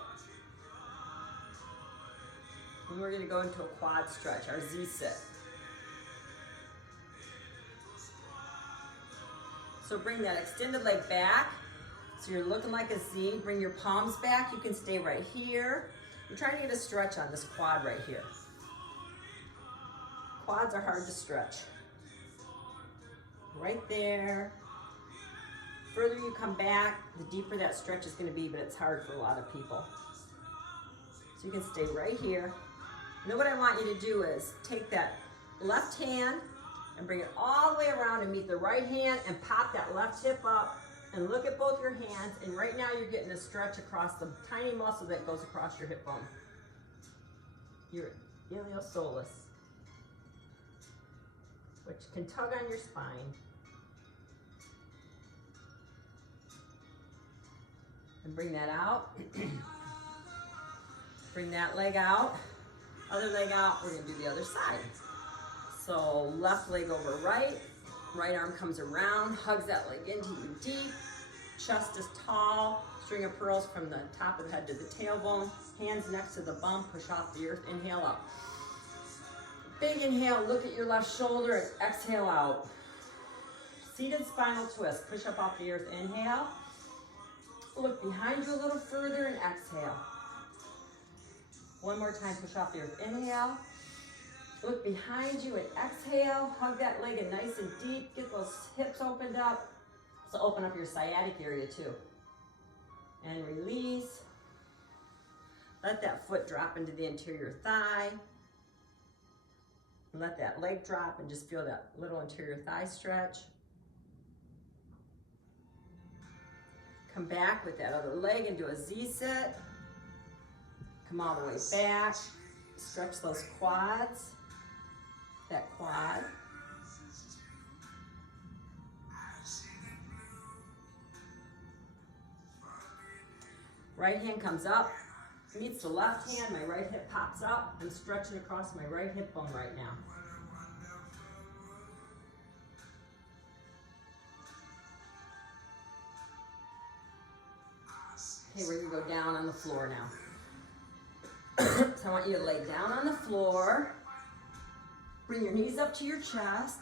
And we're going to go into a quad stretch, our Z-sit. So bring that extended leg back. So you're looking like a Z. Bring your palms back. You can stay right here. I'm trying to get a stretch on this quad right here. Quads are hard to stretch. Right there. Further you come back, the deeper that stretch is going to be, but it's hard for a lot of people. So you can stay right here. Now what I want you to do is take that left hand and bring it all the way around and meet the right hand and pop that left hip up and look at both your hands. And right now you're getting a stretch across the tiny muscle that goes across your hip bone. Your iliopsoas, which can tug on your spine. And bring that out. Bring that leg out. Other leg out, we're gonna do the other side. So left leg over right, right arm comes around, hugs that leg into you deep, chest is tall, string of pearls from the top of the head to the tailbone, hands next to the bum, push off the earth, inhale up. Big inhale, look at your left shoulder, and exhale out. Seated spinal twist, push up off the earth, inhale. Look behind you a little further and exhale. One more time, push off the earth, inhale. Look behind you and exhale. Hug that leg in nice and deep. Get those hips opened up. So open up your sciatic area too. And release. Let that foot drop into the interior thigh. And let that leg drop and just feel that little interior thigh stretch. Come back with that other leg and do a Z-sit. Come all the way back. Stretch those quads. That quad. Right hand comes up, meets the left hand, my right hip pops up. I'm stretching across my right hip bone right now. Okay, we're gonna go down on the floor now. So I want you to lay down on the floor. Bring your knees up to your chest.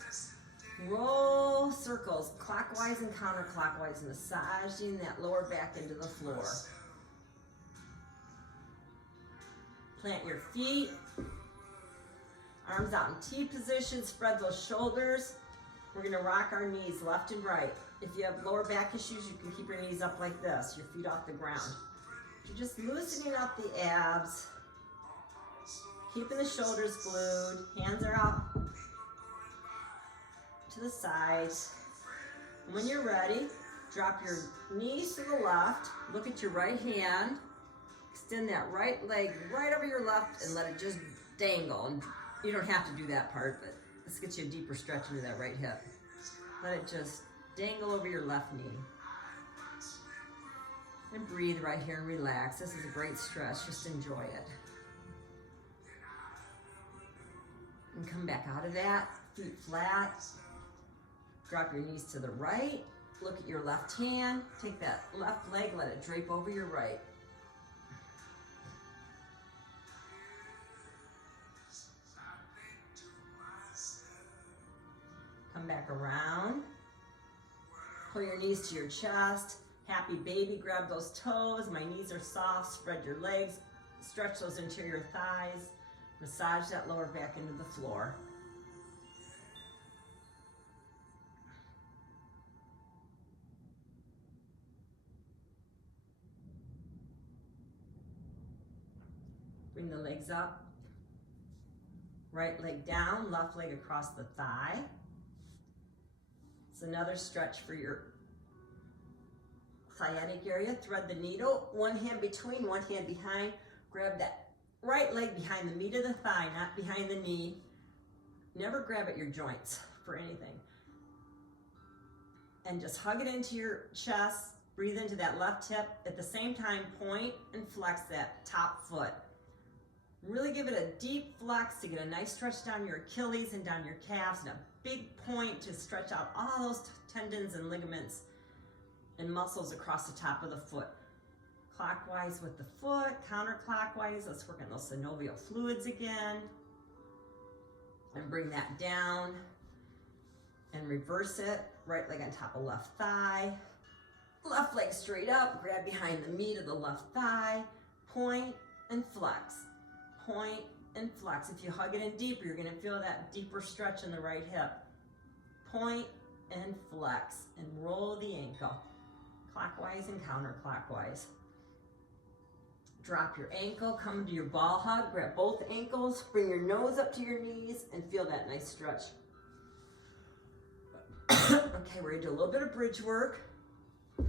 Roll circles clockwise and counterclockwise, massaging that lower back into the floor. Plant your feet. Arms out in T position. Spread those shoulders. We're gonna rock our knees left and right. If you have lower back issues, you can keep your knees up like this, your feet off the ground. You're just loosening up the abs. Keeping the shoulders glued, hands are out to the sides. And when you're ready, drop your knees to the left, look at your right hand, extend that right leg right over your left and let it just dangle. And you don't have to do that part, but this gets you a deeper stretch into that right hip. Let it just dangle over your left knee. And breathe right here and relax. This is a great stretch, just enjoy it. And come back out of that, feet flat. Drop your knees to the right. Look at your left hand. Take that left leg, let it drape over your right. Come back around. Pull your knees to your chest. Happy baby, grab those toes. My knees are soft, spread your legs. Stretch those interior thighs. Massage that lower back into the floor. Bring the legs up. Right leg down, left leg across the thigh. It's another stretch for your sciatic area. Thread the needle, one hand between, one hand behind. Grab that right leg behind the meat of the thigh, not behind the knee. Never grab at your joints for anything. And just hug it into your chest. Breathe into that left hip. At the same time, point and flex that top foot. Really give it a deep flex to get a nice stretch down your Achilles and down your calves, and a big point to stretch out all those tendons and ligaments and muscles across the top of the foot. Clockwise with the foot, counterclockwise. Let's work on those synovial fluids again. And bring that down and reverse it. Right leg on top of left thigh. Left leg straight up, grab behind the meat of the left thigh. Point and flex. Point and flex. If you hug it in deeper, you're gonna feel that deeper stretch in the right hip. Point and flex and roll the ankle. Clockwise and counterclockwise. Drop your ankle, come to your ball hug, grab both ankles, bring your nose up to your knees, and feel that nice stretch. Okay, we're gonna do a little bit of bridge work. If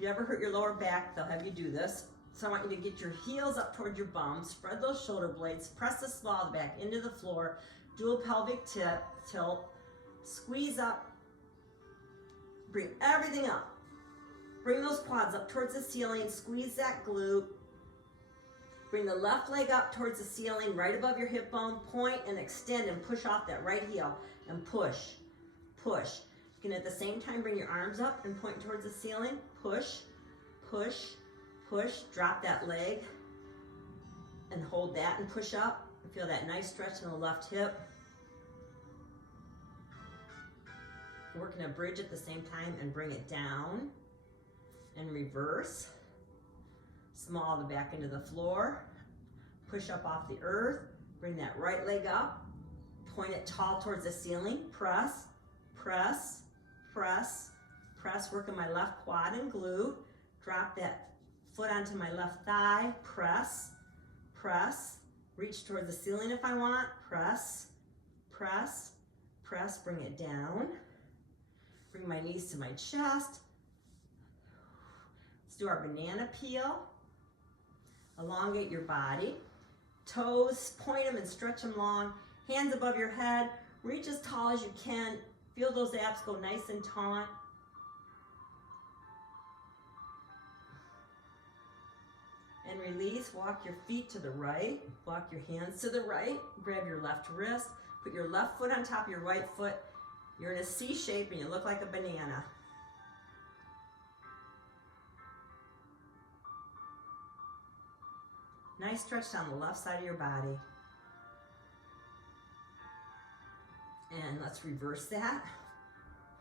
you ever hurt your lower back, they'll have you do this. So I want you to get your heels up toward your bum, spread those shoulder blades, press the small of the back into the floor, do a pelvic tilt, squeeze up, bring everything up. Bring those quads up towards the ceiling, squeeze that glute. Bring the left leg up towards the ceiling, right above your hip bone, point and extend and push off that right heel and push, push. You can at the same time bring your arms up and point towards the ceiling, push, push, push, drop that leg and hold that and push up. And feel that nice stretch in the left hip. Working a bridge at the same time and bring it down and reverse. Small the back into the floor, push up off the earth, bring that right leg up, point it tall towards the ceiling, press, press, press, press, working my left quad and glute, drop that foot onto my left thigh, press, press, reach towards the ceiling if I want, press, press, press, bring it down, bring my knees to my chest. Let's do our banana peel. Elongate your body, toes, point them and stretch them long, hands above your head, reach as tall as you can, feel those abs go nice and taut. And release, walk your feet to the right, walk your hands to the right, grab your left wrist, put your left foot on top of your right foot. You're in a C shape and you look like a banana. Nice stretch down the left side of your body. And let's reverse that.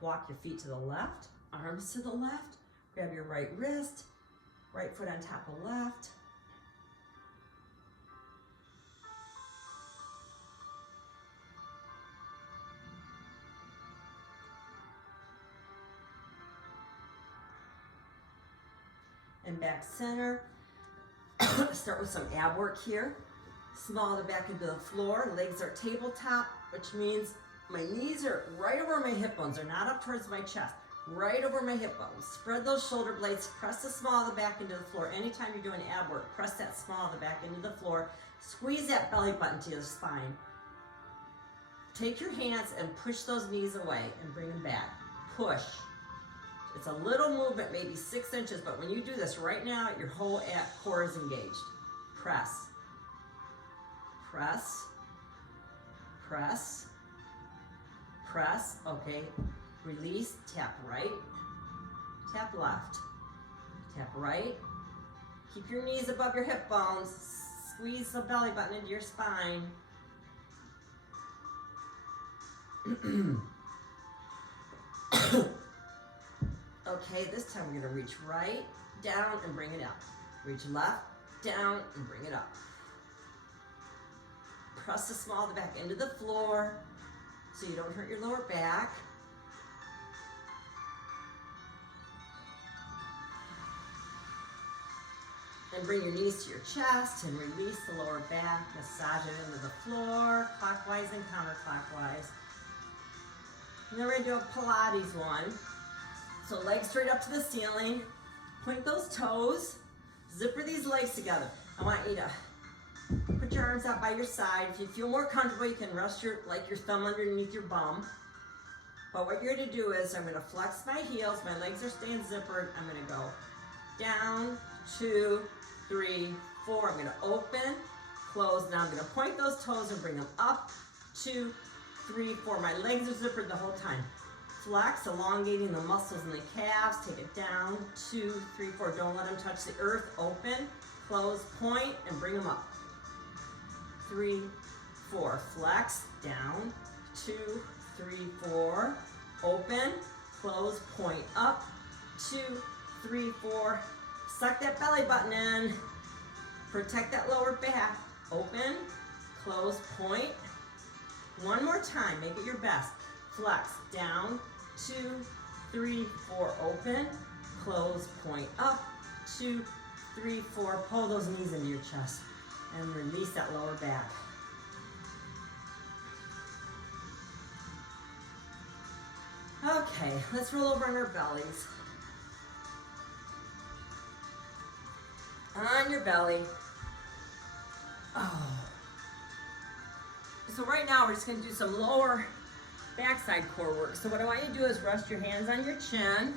Walk your feet to the left, arms to the left, grab your right wrist, right foot on top of left. And back center. Start with some ab work here. Small the back into the floor, legs are tabletop, which means my knees are right over my hip bones. They're not up towards my chest, right over my hip bones. Spread those shoulder blades, press the small of the back into the floor. Anytime you're doing ab work, press that small of the back into the floor. Squeeze that belly button to your spine. Take your hands and push those knees away and bring them back. Push. It's a little movement, maybe 6 inches, but when you do this right now, your whole core is engaged. Press, press, press, press. Okay, release, tap right, tap left, tap right. Keep your knees above your hip bones. Squeeze the belly button into your spine. Okay, this time we're gonna reach right, down, and bring it up. Reach left, down, and bring it up. Press the small of the back into the floor so you don't hurt your lower back. And bring your knees to your chest and release the lower back. Massage it into the floor, clockwise and counterclockwise. And then we're gonna do a Pilates one. So legs straight up to the ceiling, point those toes, zipper these legs together. I want you to put your arms out by your side. If you feel more comfortable, you can rest your thumb underneath your bum. But what you're gonna do is I'm gonna flex my heels, my legs are staying zippered. I'm gonna go down, 2, 3, 4. I'm gonna open, close. Now I'm gonna point those toes and bring them up, 2, 3, 4. My legs are zippered the whole time. Flex, elongating the muscles in the calves. Take it down, 2, 3, 4. Don't let them touch the earth. Open, close, point, and bring them up. 3, 4. Flex, down, 2, 3, 4. Open, close, point, up, 2, 3, 4. Suck that belly button in. Protect that lower back. Open, close, point. One more time, make it your best. Flex, down, 2, 3, 4, open, close, point up, 2, 3, 4, pull those knees into your chest and release that lower back. Okay, let's roll over on our bellies. On your belly. Oh. So right now we're just going to do some lower backside core work. So what I want you to do is rest your hands on your chin.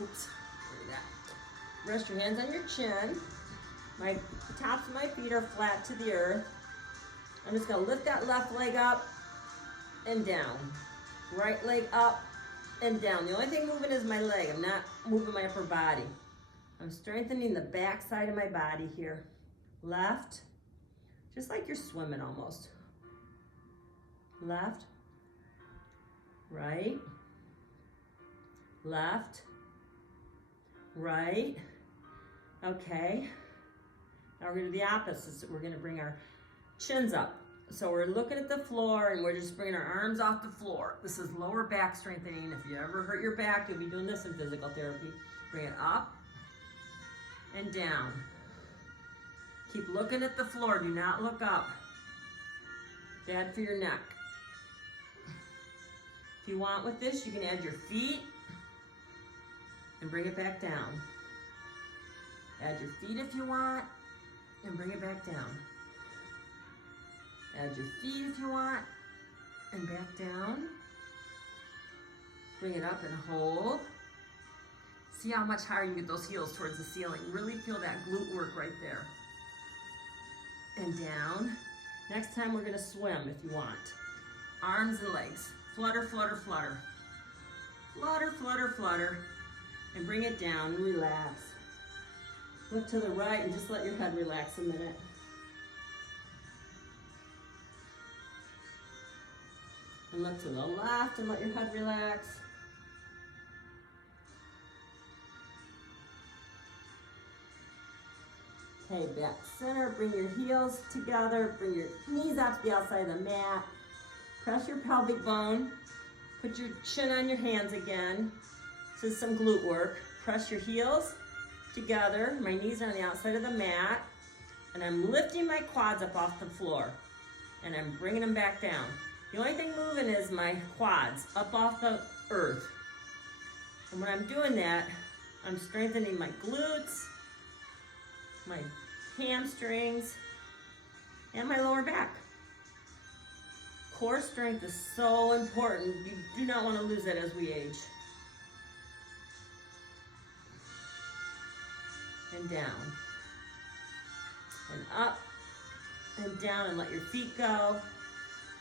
Oops, look at that. Rest your hands on your chin. The tops of my feet are flat to the earth. I'm just going to lift that left leg up and down. Right leg up and down. The only thing moving is my leg. I'm not moving my upper body. I'm strengthening the back side of my body here. Left, just like you're swimming almost. Left, right, left, right. Okay. Now we're going to do the opposite. So we're going to bring our chins up. So we're looking at the floor and we're just bringing our arms off the floor. This is lower back strengthening. If you ever hurt your back, you'll be doing this in physical therapy. Bring it up and down. Keep looking at the floor. Do not look up. Bad for your neck. If you want with this, you can add your feet and bring it back down. Add your feet if you want and bring it back down. Add your feet if you want and back down. Bring it up and hold. See how much higher you can get those heels towards the ceiling. Really feel that glute work right there. And down. Next time we're going to swim if you want. Arms and legs. Flutter, flutter, flutter. Flutter, flutter, flutter. And bring it down and relax. Look to the right and just let your head relax a minute. And look to the left and let your head relax. Okay, back center, bring your heels together, bring your knees out to the outside of the mat. Press your pelvic bone. Put your chin on your hands again. This is some glute work. Press your heels together. My knees are on the outside of the mat. And I'm lifting my quads up off the floor. And I'm bringing them back down. The only thing moving is my quads up off the earth. And when I'm doing that, I'm strengthening my glutes, my hamstrings, and my lower back. Core strength is so important. You do not want to lose it as we age. And down. And up and down, and let your feet go.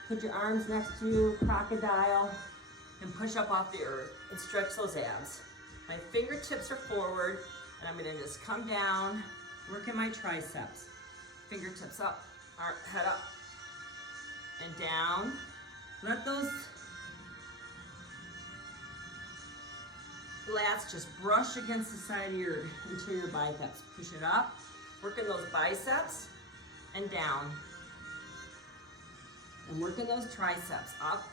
Put your arms next to you, crocodile, and push up off the earth and stretch those abs. My fingertips are forward, and I'm gonna just come down, working my triceps. Fingertips up, head up, and down. Let those lats just brush against the side of your interior biceps. Push it up, working those biceps, and down. And working those triceps up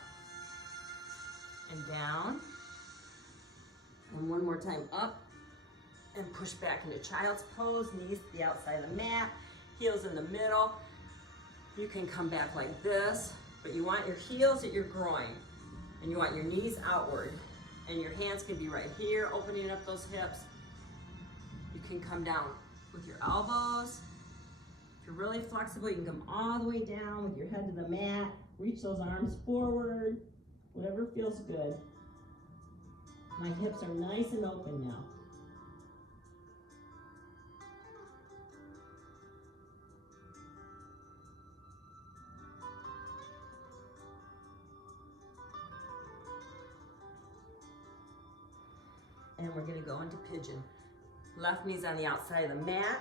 and down. And one more time up and push back into child's pose, knees to the outside of the mat, heels in the middle. You can come back like this, but you want your heels at your groin and you want your knees outward and your hands can be right here, opening up those hips. You can come down with your elbows. If you're really flexible, you can come all the way down with your head to the mat, reach those arms forward, whatever feels good. My hips are nice and open now. And we're gonna go into pigeon. Left knee's on the outside of the mat.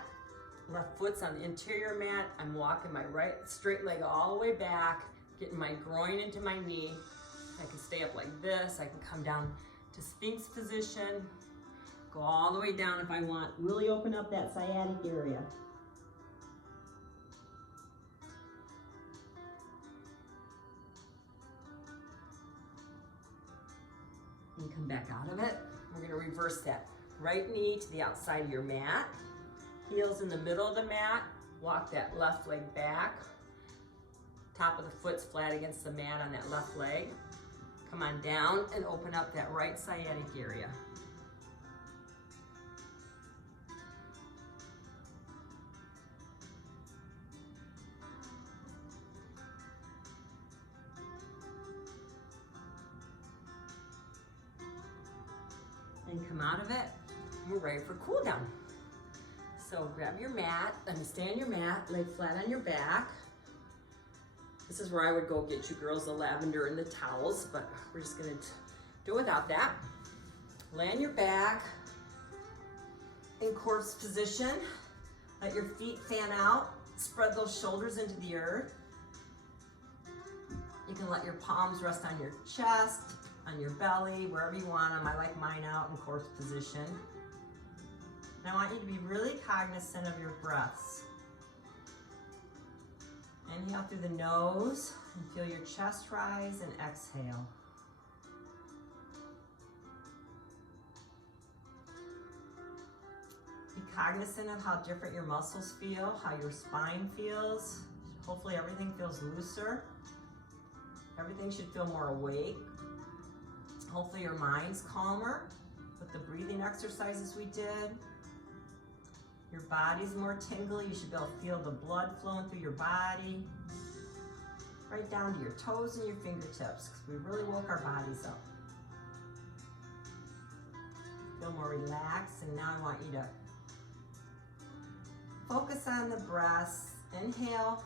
Left foot's on the interior mat. I'm walking my right straight leg all the way back, getting my groin into my knee. I can stay up like this. I can come down to Sphinx position, go all the way down if I want. Really open up that sciatic area. And come back out of it. We're gonna reverse that. Right knee to the outside of your mat. Heels in the middle of the mat. Walk that left leg back. Top of the foot's flat against the mat on that left leg. Come on down and open up that right sciatic area. And come out of it. We're ready for cool down. So grab your mat and stay on your mat, lay flat on your back. This is where I would go get you girls the lavender and the towels, but we're just gonna do it without that. Lay on your back in corpse position. Let your feet fan out. Spread those shoulders into the earth. You can let your palms rest on your chest, on your belly, wherever you want them. I like mine out in corpse position. And I want you to be really cognizant of your breaths. Inhale through the nose and feel your chest rise, and exhale. Be cognizant of how different your muscles feel, how your spine feels. Hopefully everything feels looser. Everything should feel more awake. Hopefully your mind's calmer with the breathing exercises we did. Your body's more tingly. You should be able to feel the blood flowing through your body, right down to your toes and your fingertips, because we really woke our bodies up. Feel more relaxed, and now I want you to focus on the breaths. Inhale,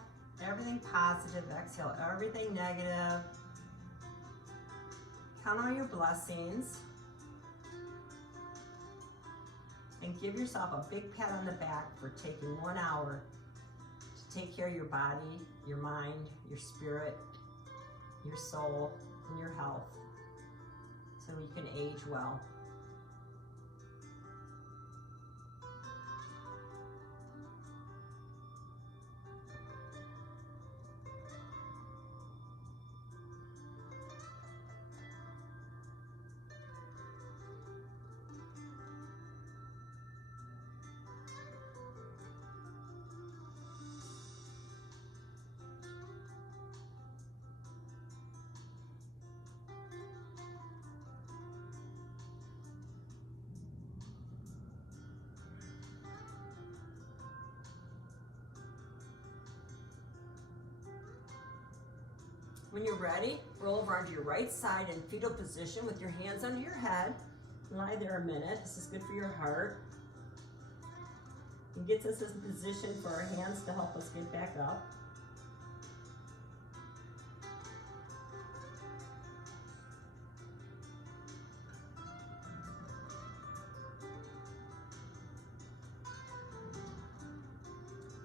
everything positive. Exhale, everything negative. Count on your blessings. And give yourself a big pat on the back for taking 1 hour to take care of your body, your mind, your spirit, your soul, and your health, so you can age well. When you're ready, roll over onto your right side in fetal position with your hands under your head. Lie there a minute. This is good for your heart. It gets us in position for our hands to help us get back up.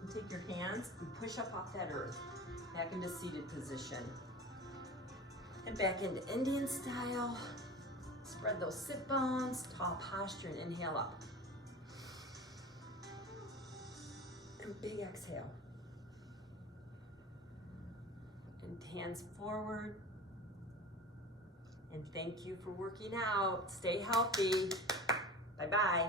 And take your hands and push up off that earth, back into seated position. And back into Indian style. Spread those sit bones, tall posture, and inhale up. And big exhale. And hands forward. And thank you for working out. Stay healthy. Bye-bye.